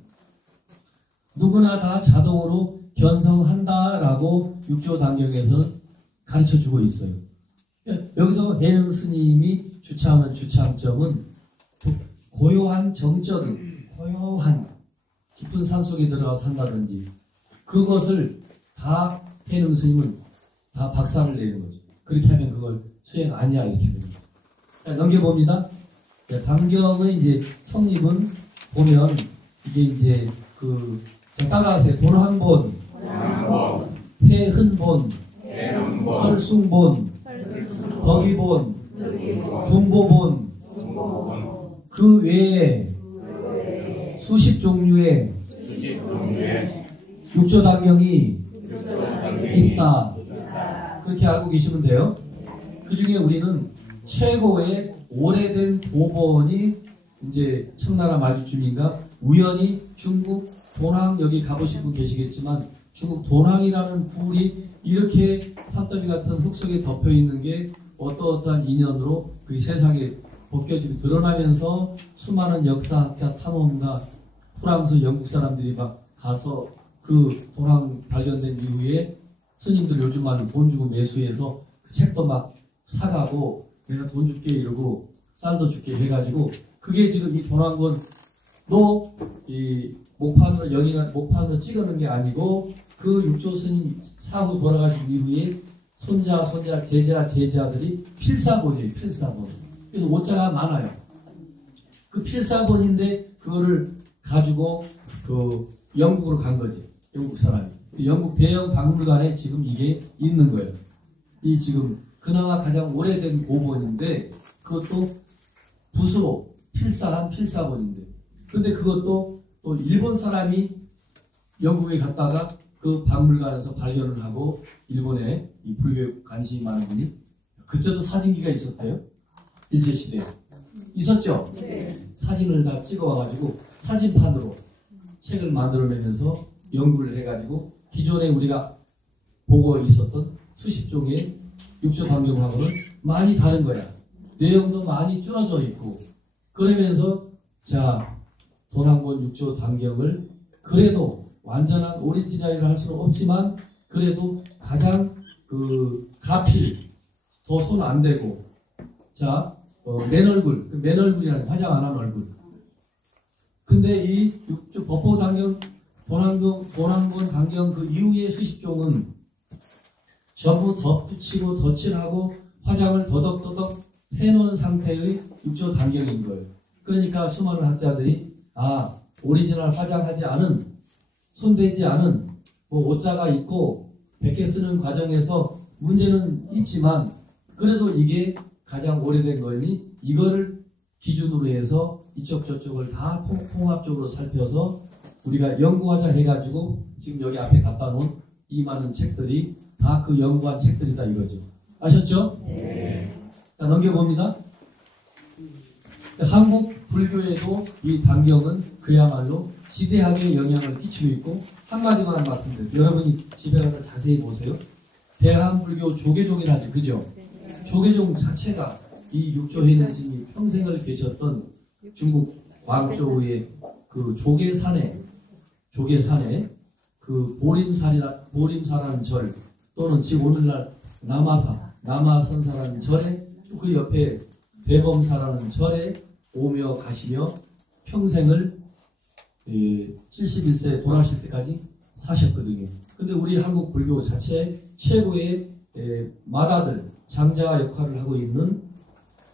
누구나 다 자동으로 견성한다라고 육조 단경에서는 가르쳐주고 있어요. 여기서 해능 스님이 주창하는 주창점은 고요한 정적인, 고요한 깊은 산속에 들어가서 한다든지, 그것을 다 해능 스님은 다 박살을 내는 거죠. 그렇게 하면 그걸 수행 아니야 이렇게 됩니다. 넘겨봅니다. 단경의 이제 성립은 보면 이게 이제 그 자, 따라하세요. 돈한본, 해흔본, 헐숭본, 덕이본, 중보본, 그 외에 수십 종류의 육조당경이 있다. 그렇게 알고 계시면 돼요. 그 중에 우리는 최고의 오래된 도본이 이제 청나라 말주민가 우연히 중국 돈항, 여기 가보신 분 계시겠지만 중국 돈항이라는 굴이 이렇게 산더미 같은 흙 속에 덮여 있는 게 어떠어떠한 인연으로 그 세상에 벗겨지고 드러나면서 수많은 역사학자, 탐험가, 프랑스, 영국 사람들이 막 가서 그 돈항 발견된 이후에 스님들 요즘 말로 돈 주고 매수해서 그 책도 막 사가고 내가 돈 줄게 이러고 쌀도 줄게 해가지고 그게 지금 이 돈항본도 이 목판으로 여기가 목판으로 찍어놓은 게 아니고 그 육조 스님 사후 돌아가신 이후에 손자, 제자들이 필사본이에요. 필사본. 그래서 오자가 많아요. 그 필사본인데 그거를 가지고 그 영국으로 간 거지. 영국 사람이. 영국 대형 박물관에 지금 이게 있는 거예요. 이 지금 그나마 가장 오래된 고본인데 그것도 붓으로 필사한 필사본인데 근데 그것도 또 일본 사람이 영국에 갔다가 그 박물관에서 발견을 하고 일본에 이 불교에 관심이 많은 분이 그때도 사진기가 있었대요. 일제시대에. 있었죠? 네. 사진을 다 찍어와가지고 사진판으로 책을 만들어내면서 연구를 해가지고 기존에 우리가 보고 있었던 수십 종의 육조 단경하고는 많이 다른 거야. 내용도 많이 줄어져 있고 그러면서 자 돈한본 육조 단경을 그래도 완전한 오리지널이라 할 수는 없지만 그래도 가장 그 가필 더 손 안 대고 자 맨얼굴 그 맨얼굴이라는 화장 안 한 얼굴 근데 이 육조 법보 단경 돈한본 단경 그 이후의 수십종은 전부 덧붙이고 덧칠하고 화장을 더덕더덕 해놓은 상태의 육조 단경인 거예요. 그러니까 수많은 학자들이 아 오리지널 화장하지 않은 손대지 않은 뭐 오자가 있고 100개 쓰는 과정에서 문제는 있지만 그래도 이게 가장 오래된 거니 이거를 기준으로 해서 이쪽 저쪽을 다 통합적으로 살펴서 우리가 연구하자 해가지고 지금 여기 앞에 갖다 놓은 이 많은 책들이 다 그 연구한 책들이다 이거죠. 아셨죠? 네. 자, 넘겨봅니다. 한국 불교에도 이 단경은 그야말로 지대하게 영향을 끼치고 있고 한마디만 말씀드릴게요. 여러분이 집에 가서 자세히 보세요. 대한불교 조계종이라죠. 그죠? 조계종 자체가 이 육조해전 스님이 평생을 계셨던 중국 광저우의 그 조계산에 그 보림사라는 절 또는 지금 오늘날 남아선사라는 절에 그 옆에 대범사라는 절에 오며 가시며 평생을 71세 돌아가실 때까지 사셨거든요. 근데 우리 한국 불교 자체 최고의 마다들, 장자 역할을 하고 있는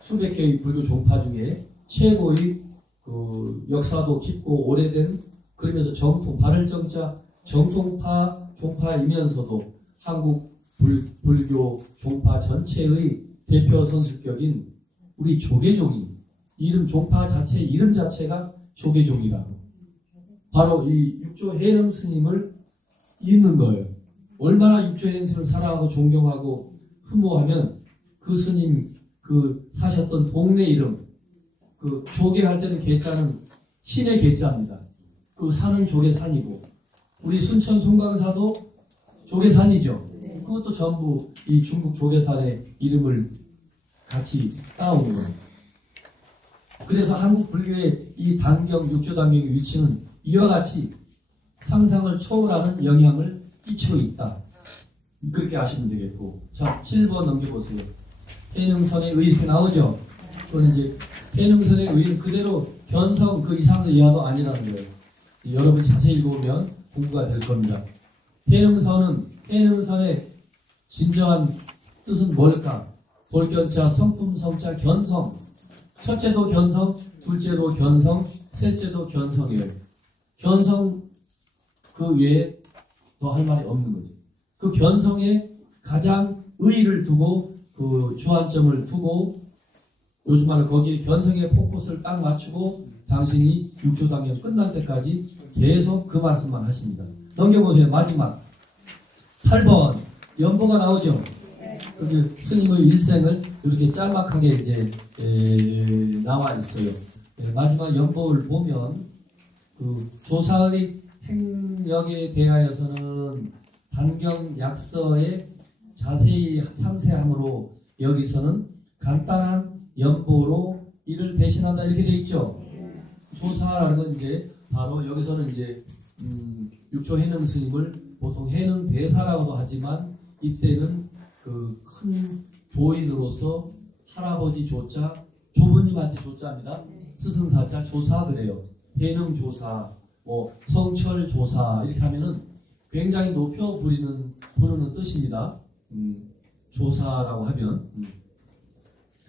수백 개의 불교 종파 중에 최고의 그 역사도 깊고 오래된 그러면서 정통, 발을정자 정통파 종파이면서도 한국 불교 종파 전체의 대표 선수격인 우리 조계종이 이름 종파 자체 이름 자체가 조계종이라고 바로 이 육조해능 스님을 잇는 거예요. 얼마나 육조해능 스님을 사랑하고 존경하고 흠모하면 그 스님 그 사셨던 동네 이름 그 조계할 때는 계자는 신의 계자입니다. 그 산은 조계산이고 우리 순천 송강사도 조계산이죠. 그것도 전부 이 중국 조계산의 이름을 같이 따온 거예요. 그래서 한국 불교의 이 단경, 육조 단경의 위치는 이와 같이 상상을 초월하는 영향을 끼치고 있다. 그렇게 아시면 되겠고. 자, 7번 넘겨보세요. 해능선의 의 이렇게 나오죠? 그건 이제 해능선의 의는 그대로 견성 그 이상의 이하도 아니라는 거예요. 여러분 자세히 읽어보면 공부가 될 겁니다. 해능선의 진정한 뜻은 뭘까? 돌견자, 성품, 성자, 견성. 첫째도 견성, 둘째도 견성, 셋째도 견성이에요. 견성 그 외에 더 할 말이 없는 거죠. 그 견성에 가장 의의를 두고 그 주안점을 두고 요즘 말로 거기에 견성의 포커스를 딱 맞추고 당신이 육조당연 끝날 때까지 계속 그 말씀만 하십니다. 넘겨보세요. 마지막 8번 연보가 나오죠. 여기 스님의 일생을 이렇게 짤막하게 이제 나와 있어요. 마지막 연보를 보면 그 조사의 행력에 대하여서는 단경 약서에 자세히 상세함으로 여기서는 간단한 연보로 이를 대신한다 이렇게 돼 있죠. 조사라는 건 이제 바로 여기서는 이제 육조 해능 스님을 보통 해능 대사라고도 하지만 이때는 그 큰 도인으로서 할아버지 조자 조부님한테 조자입니다. 스승사자 조사 그래요. 해능 조사, 뭐 성철 조사 이렇게 하면은 굉장히 높여 부르는 뜻입니다. 조사라고 하면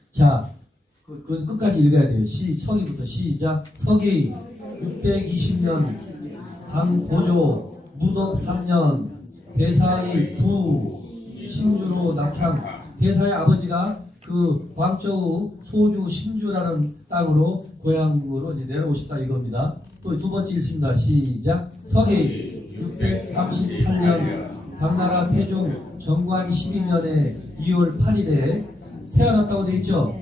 자, 그 끝까지 읽어야 돼요. 서기부터 시작. 서기 620년 당고조 무덕 3년 대사의 부 신주로 낙향. 대사의 아버지가 그 광저우 소주 신주라는 땅으로 고향으로 이제 내려오셨다 이겁니다. 또 두 번째 읽습니다. 시작. 서기 638년 당나라 태종 정관 12년에 2월 8일에 태어났다고 되어 있죠.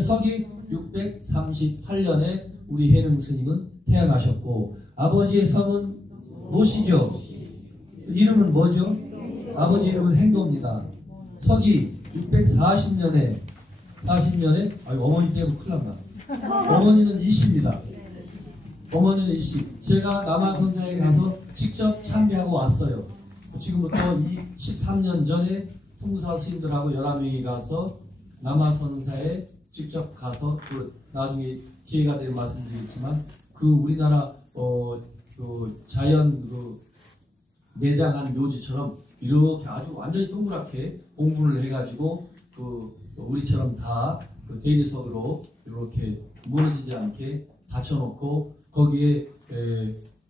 서기 638년에 우리 해능 스님은 태어나셨고 아버지의 성은 노씨죠. 이름은 뭐죠? 아버지 이름은 행도입니다. 서기 640년에 어머니 때문에 큰일 난다. 어머니는 이씨입니다. 어머니는 이씨. 제가 남아선사에 가서 직접 참배하고 왔어요. 지금부터 13년 전에 통사 스님들하고 11명이 가서 남아선사에 직접 가서 그 나중에 기회가 되면 말씀드리겠지만 그 우리나라 그 자연 그 내장한 묘지처럼 이렇게 아주 완전히 동그랗게 공분을 해가지고 그 우리처럼 다 그 대리석으로 이렇게 무너지지 않게 받쳐놓고 거기에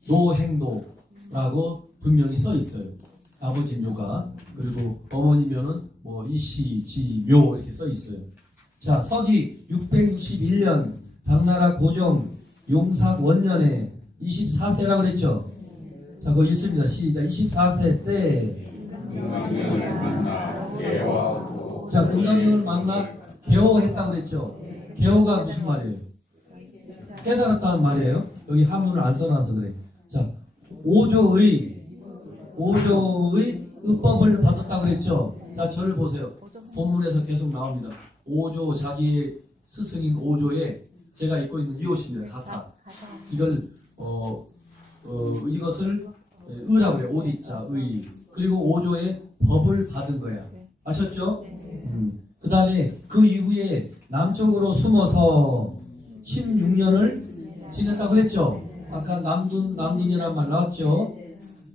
노행도라고 분명히 써 있어요. 아버지 묘가. 그리고 어머니 묘는 뭐 이씨, 지, 묘 이렇게 써 있어요. 자, 서기 661년 당나라 고종 용삭 원년에 24세라고 그랬죠. 자, 그거 읽습니다. 시작. 24세 때 금강경을 만나 개화하고 자, 금강경을 만나 개호했다고 그랬죠. 개호가 무슨 말이에요? 깨달았다는 말이에요. 여기 한문을 안 써놔서 그래. 자, 오조의 의법을 받았다고 그랬죠. 자, 저를 보세요. 본문에서 계속 나옵니다. 오조, 자기의 스승인 오조에 제가 입고 있는 이 옷입니다. 가사. 이걸 이것을 의라고 그래요. 옷 입자, 의. 그리고 오조의 법을 받은 거야. 아셨죠? 그 다음에 그 이후에 남쪽으로 숨어서 16년을 지냈다고 했죠. 아까 남진이라는 말 나왔죠.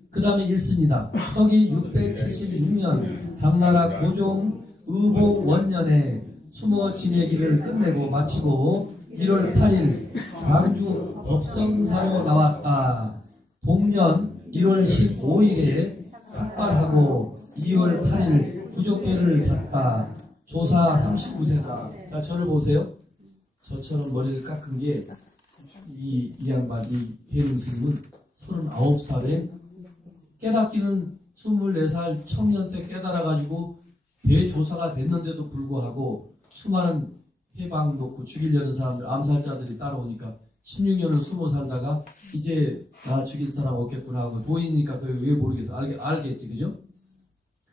그 다음에 읽습니다. 서기 676년 당나라 고종 의복 원년에 숨어 지내기를 끝내고 마치고 1월 8일 광주 법성사로 나왔다. 동년 1월 15일에 삭발하고 2월 8일 구족계를 받다. 조사 39세다. 자, 저를 보세요. 저처럼 머리를 깎은 게 이 양반, 이 해능 스님은 39살에 깨닫기는 24살 청년 때 깨달아가지고 대조사가 됐는데도 불구하고 수많은 해방 놓고 죽이려는 사람들, 암살자들이 따라오니까 16년을 숨어 살다가 이제 나 죽일 사람 없겠구나 하고 보이니까 그게 왜 모르겠어. 알겠지, 그죠?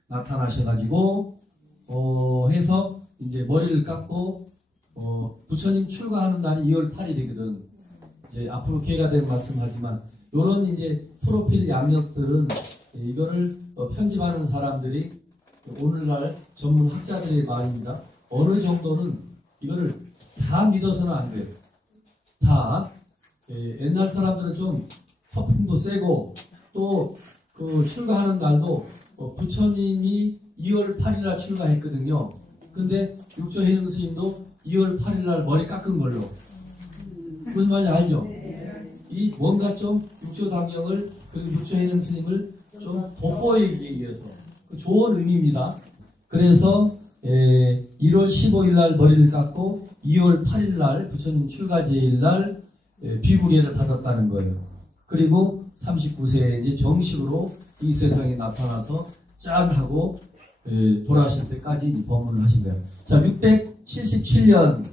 나타나셔가지고 해서 이제 머리를 깎고 부처님 출가하는 날이 2월 8일이거든. 이제 앞으로 기회가 되면 말씀하지만 이런 이제 프로필 양력들은 이거를 편집하는 사람들이 오늘날 전문 학자들의 말입니다. 어느 정도는 이거를 다 믿어서는 안 돼요. 다 옛날 사람들은 좀 허풍도 세고 또 그 출가하는 날도 부처님이 2월 8일날 출가했거든요. 근데 육조 해능 스님도 2월 8일날 머리 깎은 걸로. 무슨 말인지 알죠? 이 뭔가 좀 육조 당경을 그리고 육조해능 스님을 좀 돋보이기 위해서 좋은 의미입니다. 그래서 1월 15일 날 머리를 깎고 2월 8일 날 부처님 출가제일 날 비구계를 받았다는 거예요. 그리고 39세에 이제 정식으로 이 세상에 나타나서 짠 하고 돌아가실 때까지 법문을 하신 거예요. 자, 677년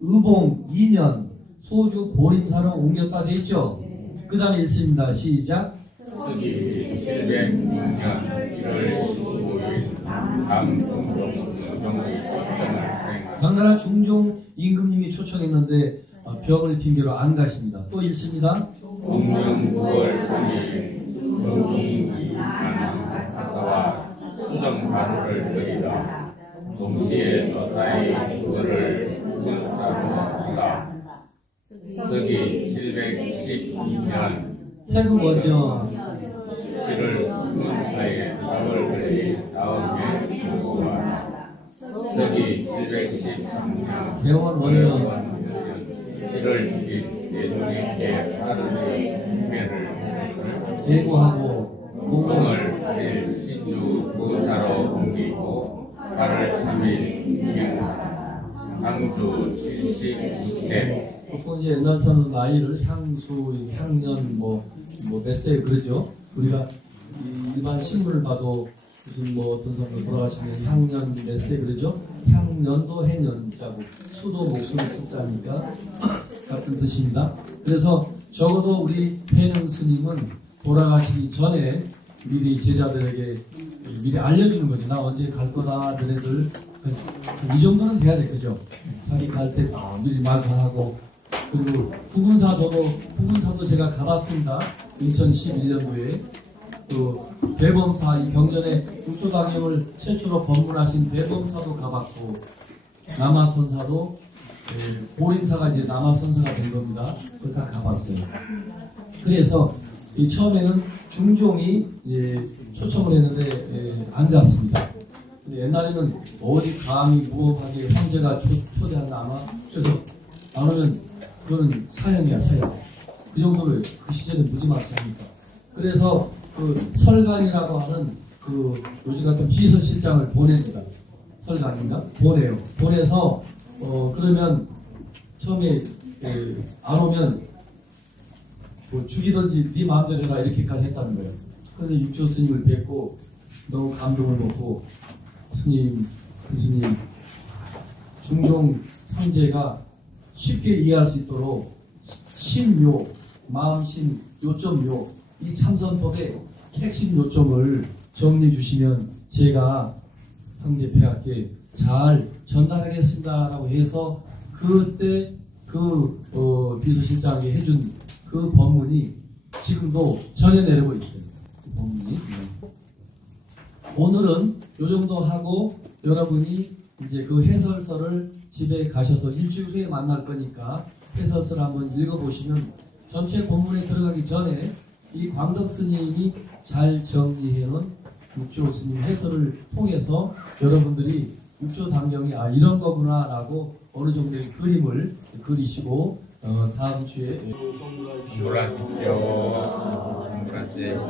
의봉 2년 소주 보림사로 옮겼다 돼 있죠. 그 다음에 읽습니다. 시작. 서기 700년 1월 15일 강중종 강나라 중종 임금님이 초청했는데 병을 핑계로 안 가십니다. 또 읽습니다. 동명 9월 3일 중종이 나나사와 수정가루를 드리다 동시에 너사의 그거를 군사로 한다. 서기 712년 태국 원년 7월 군사에 답을 드린 다음에 중고가 서기 713년 개원 원년 7월 1일 예종에게 하루의 공매를 예고하고 공을 8일 신주 부사로 옮기고 8월 3일 임명하다. 강주 76세. 보통 이제 옛날서는 나이를 향수, 향년 몇 세 그러죠. 우리가 일반 신문을 봐도 무슨 어떤 사람 돌아가시면 향년 몇 세 그러죠. 향년도 해년자고 수도 목숨의 숫자니까 같은 뜻입니다. 그래서 적어도 우리 해능 스님은 돌아가시기 전에 미리 제자들에게 미리 알려주는 거죠. 나 언제 갈 거다, 너네들 이 정도는 돼야 돼, 그죠? 자기 갈 때 미리 말하고. 그리고 구군사도 제가 가봤습니다. 2011년도에 또 배범사 이 경전에 육조당임을 최초로 법문하신 배범사도 가봤고 남아선사도 보림사가 이제 남아선사가 된 겁니다. 그걸 다 가봤어요. 그래서 처음에는 중종이 초청을 했는데 안 갔습니다. 근데 옛날에는 어디 감히 무엄하게 황제가 초대한다 아마 그래서 안 오면 그거는 사형이야, 사형. 그 정도로 그 시절에 무지막지 하니까. 그래서 그 설간이라고 하는 그 요즘 같은 비서실장을 보냅니다. 설간인가? 보내요. 보내서 그러면 처음에 안 오면 뭐 죽이든지 네 마음대로 해라 이렇게까지 했다는 거예요. 그런데 육조 스님을 뵙고 너무 감동을 먹고 스님, 그 스님 중종 황제가 쉽게 이해할 수 있도록 신요, 마음신, 요점요 이 참선법의 핵심 요점을 정리해 주시면 제가 황제 폐하께 잘 전달하겠습니다라고 해서 그때 그 비서실장이 해준 그 법문이 지금도 전해 내려고 있어요. 그 법문이. 오늘은 요 정도 하고 여러분이 이제 그 해설서를 집에 가셔서 일주일 후에 만날 거니까 해설서를 한번 읽어보시면 전체 본문에 들어가기 전에 이 광덕 스님이 잘 정리해 놓은 육조 스님 해설을 통해서 여러분들이 육조 당경이 이런 거구나 라고 어느 정도의 그림을 그리시고 다음 주에 선물하십시오. 선물하세요.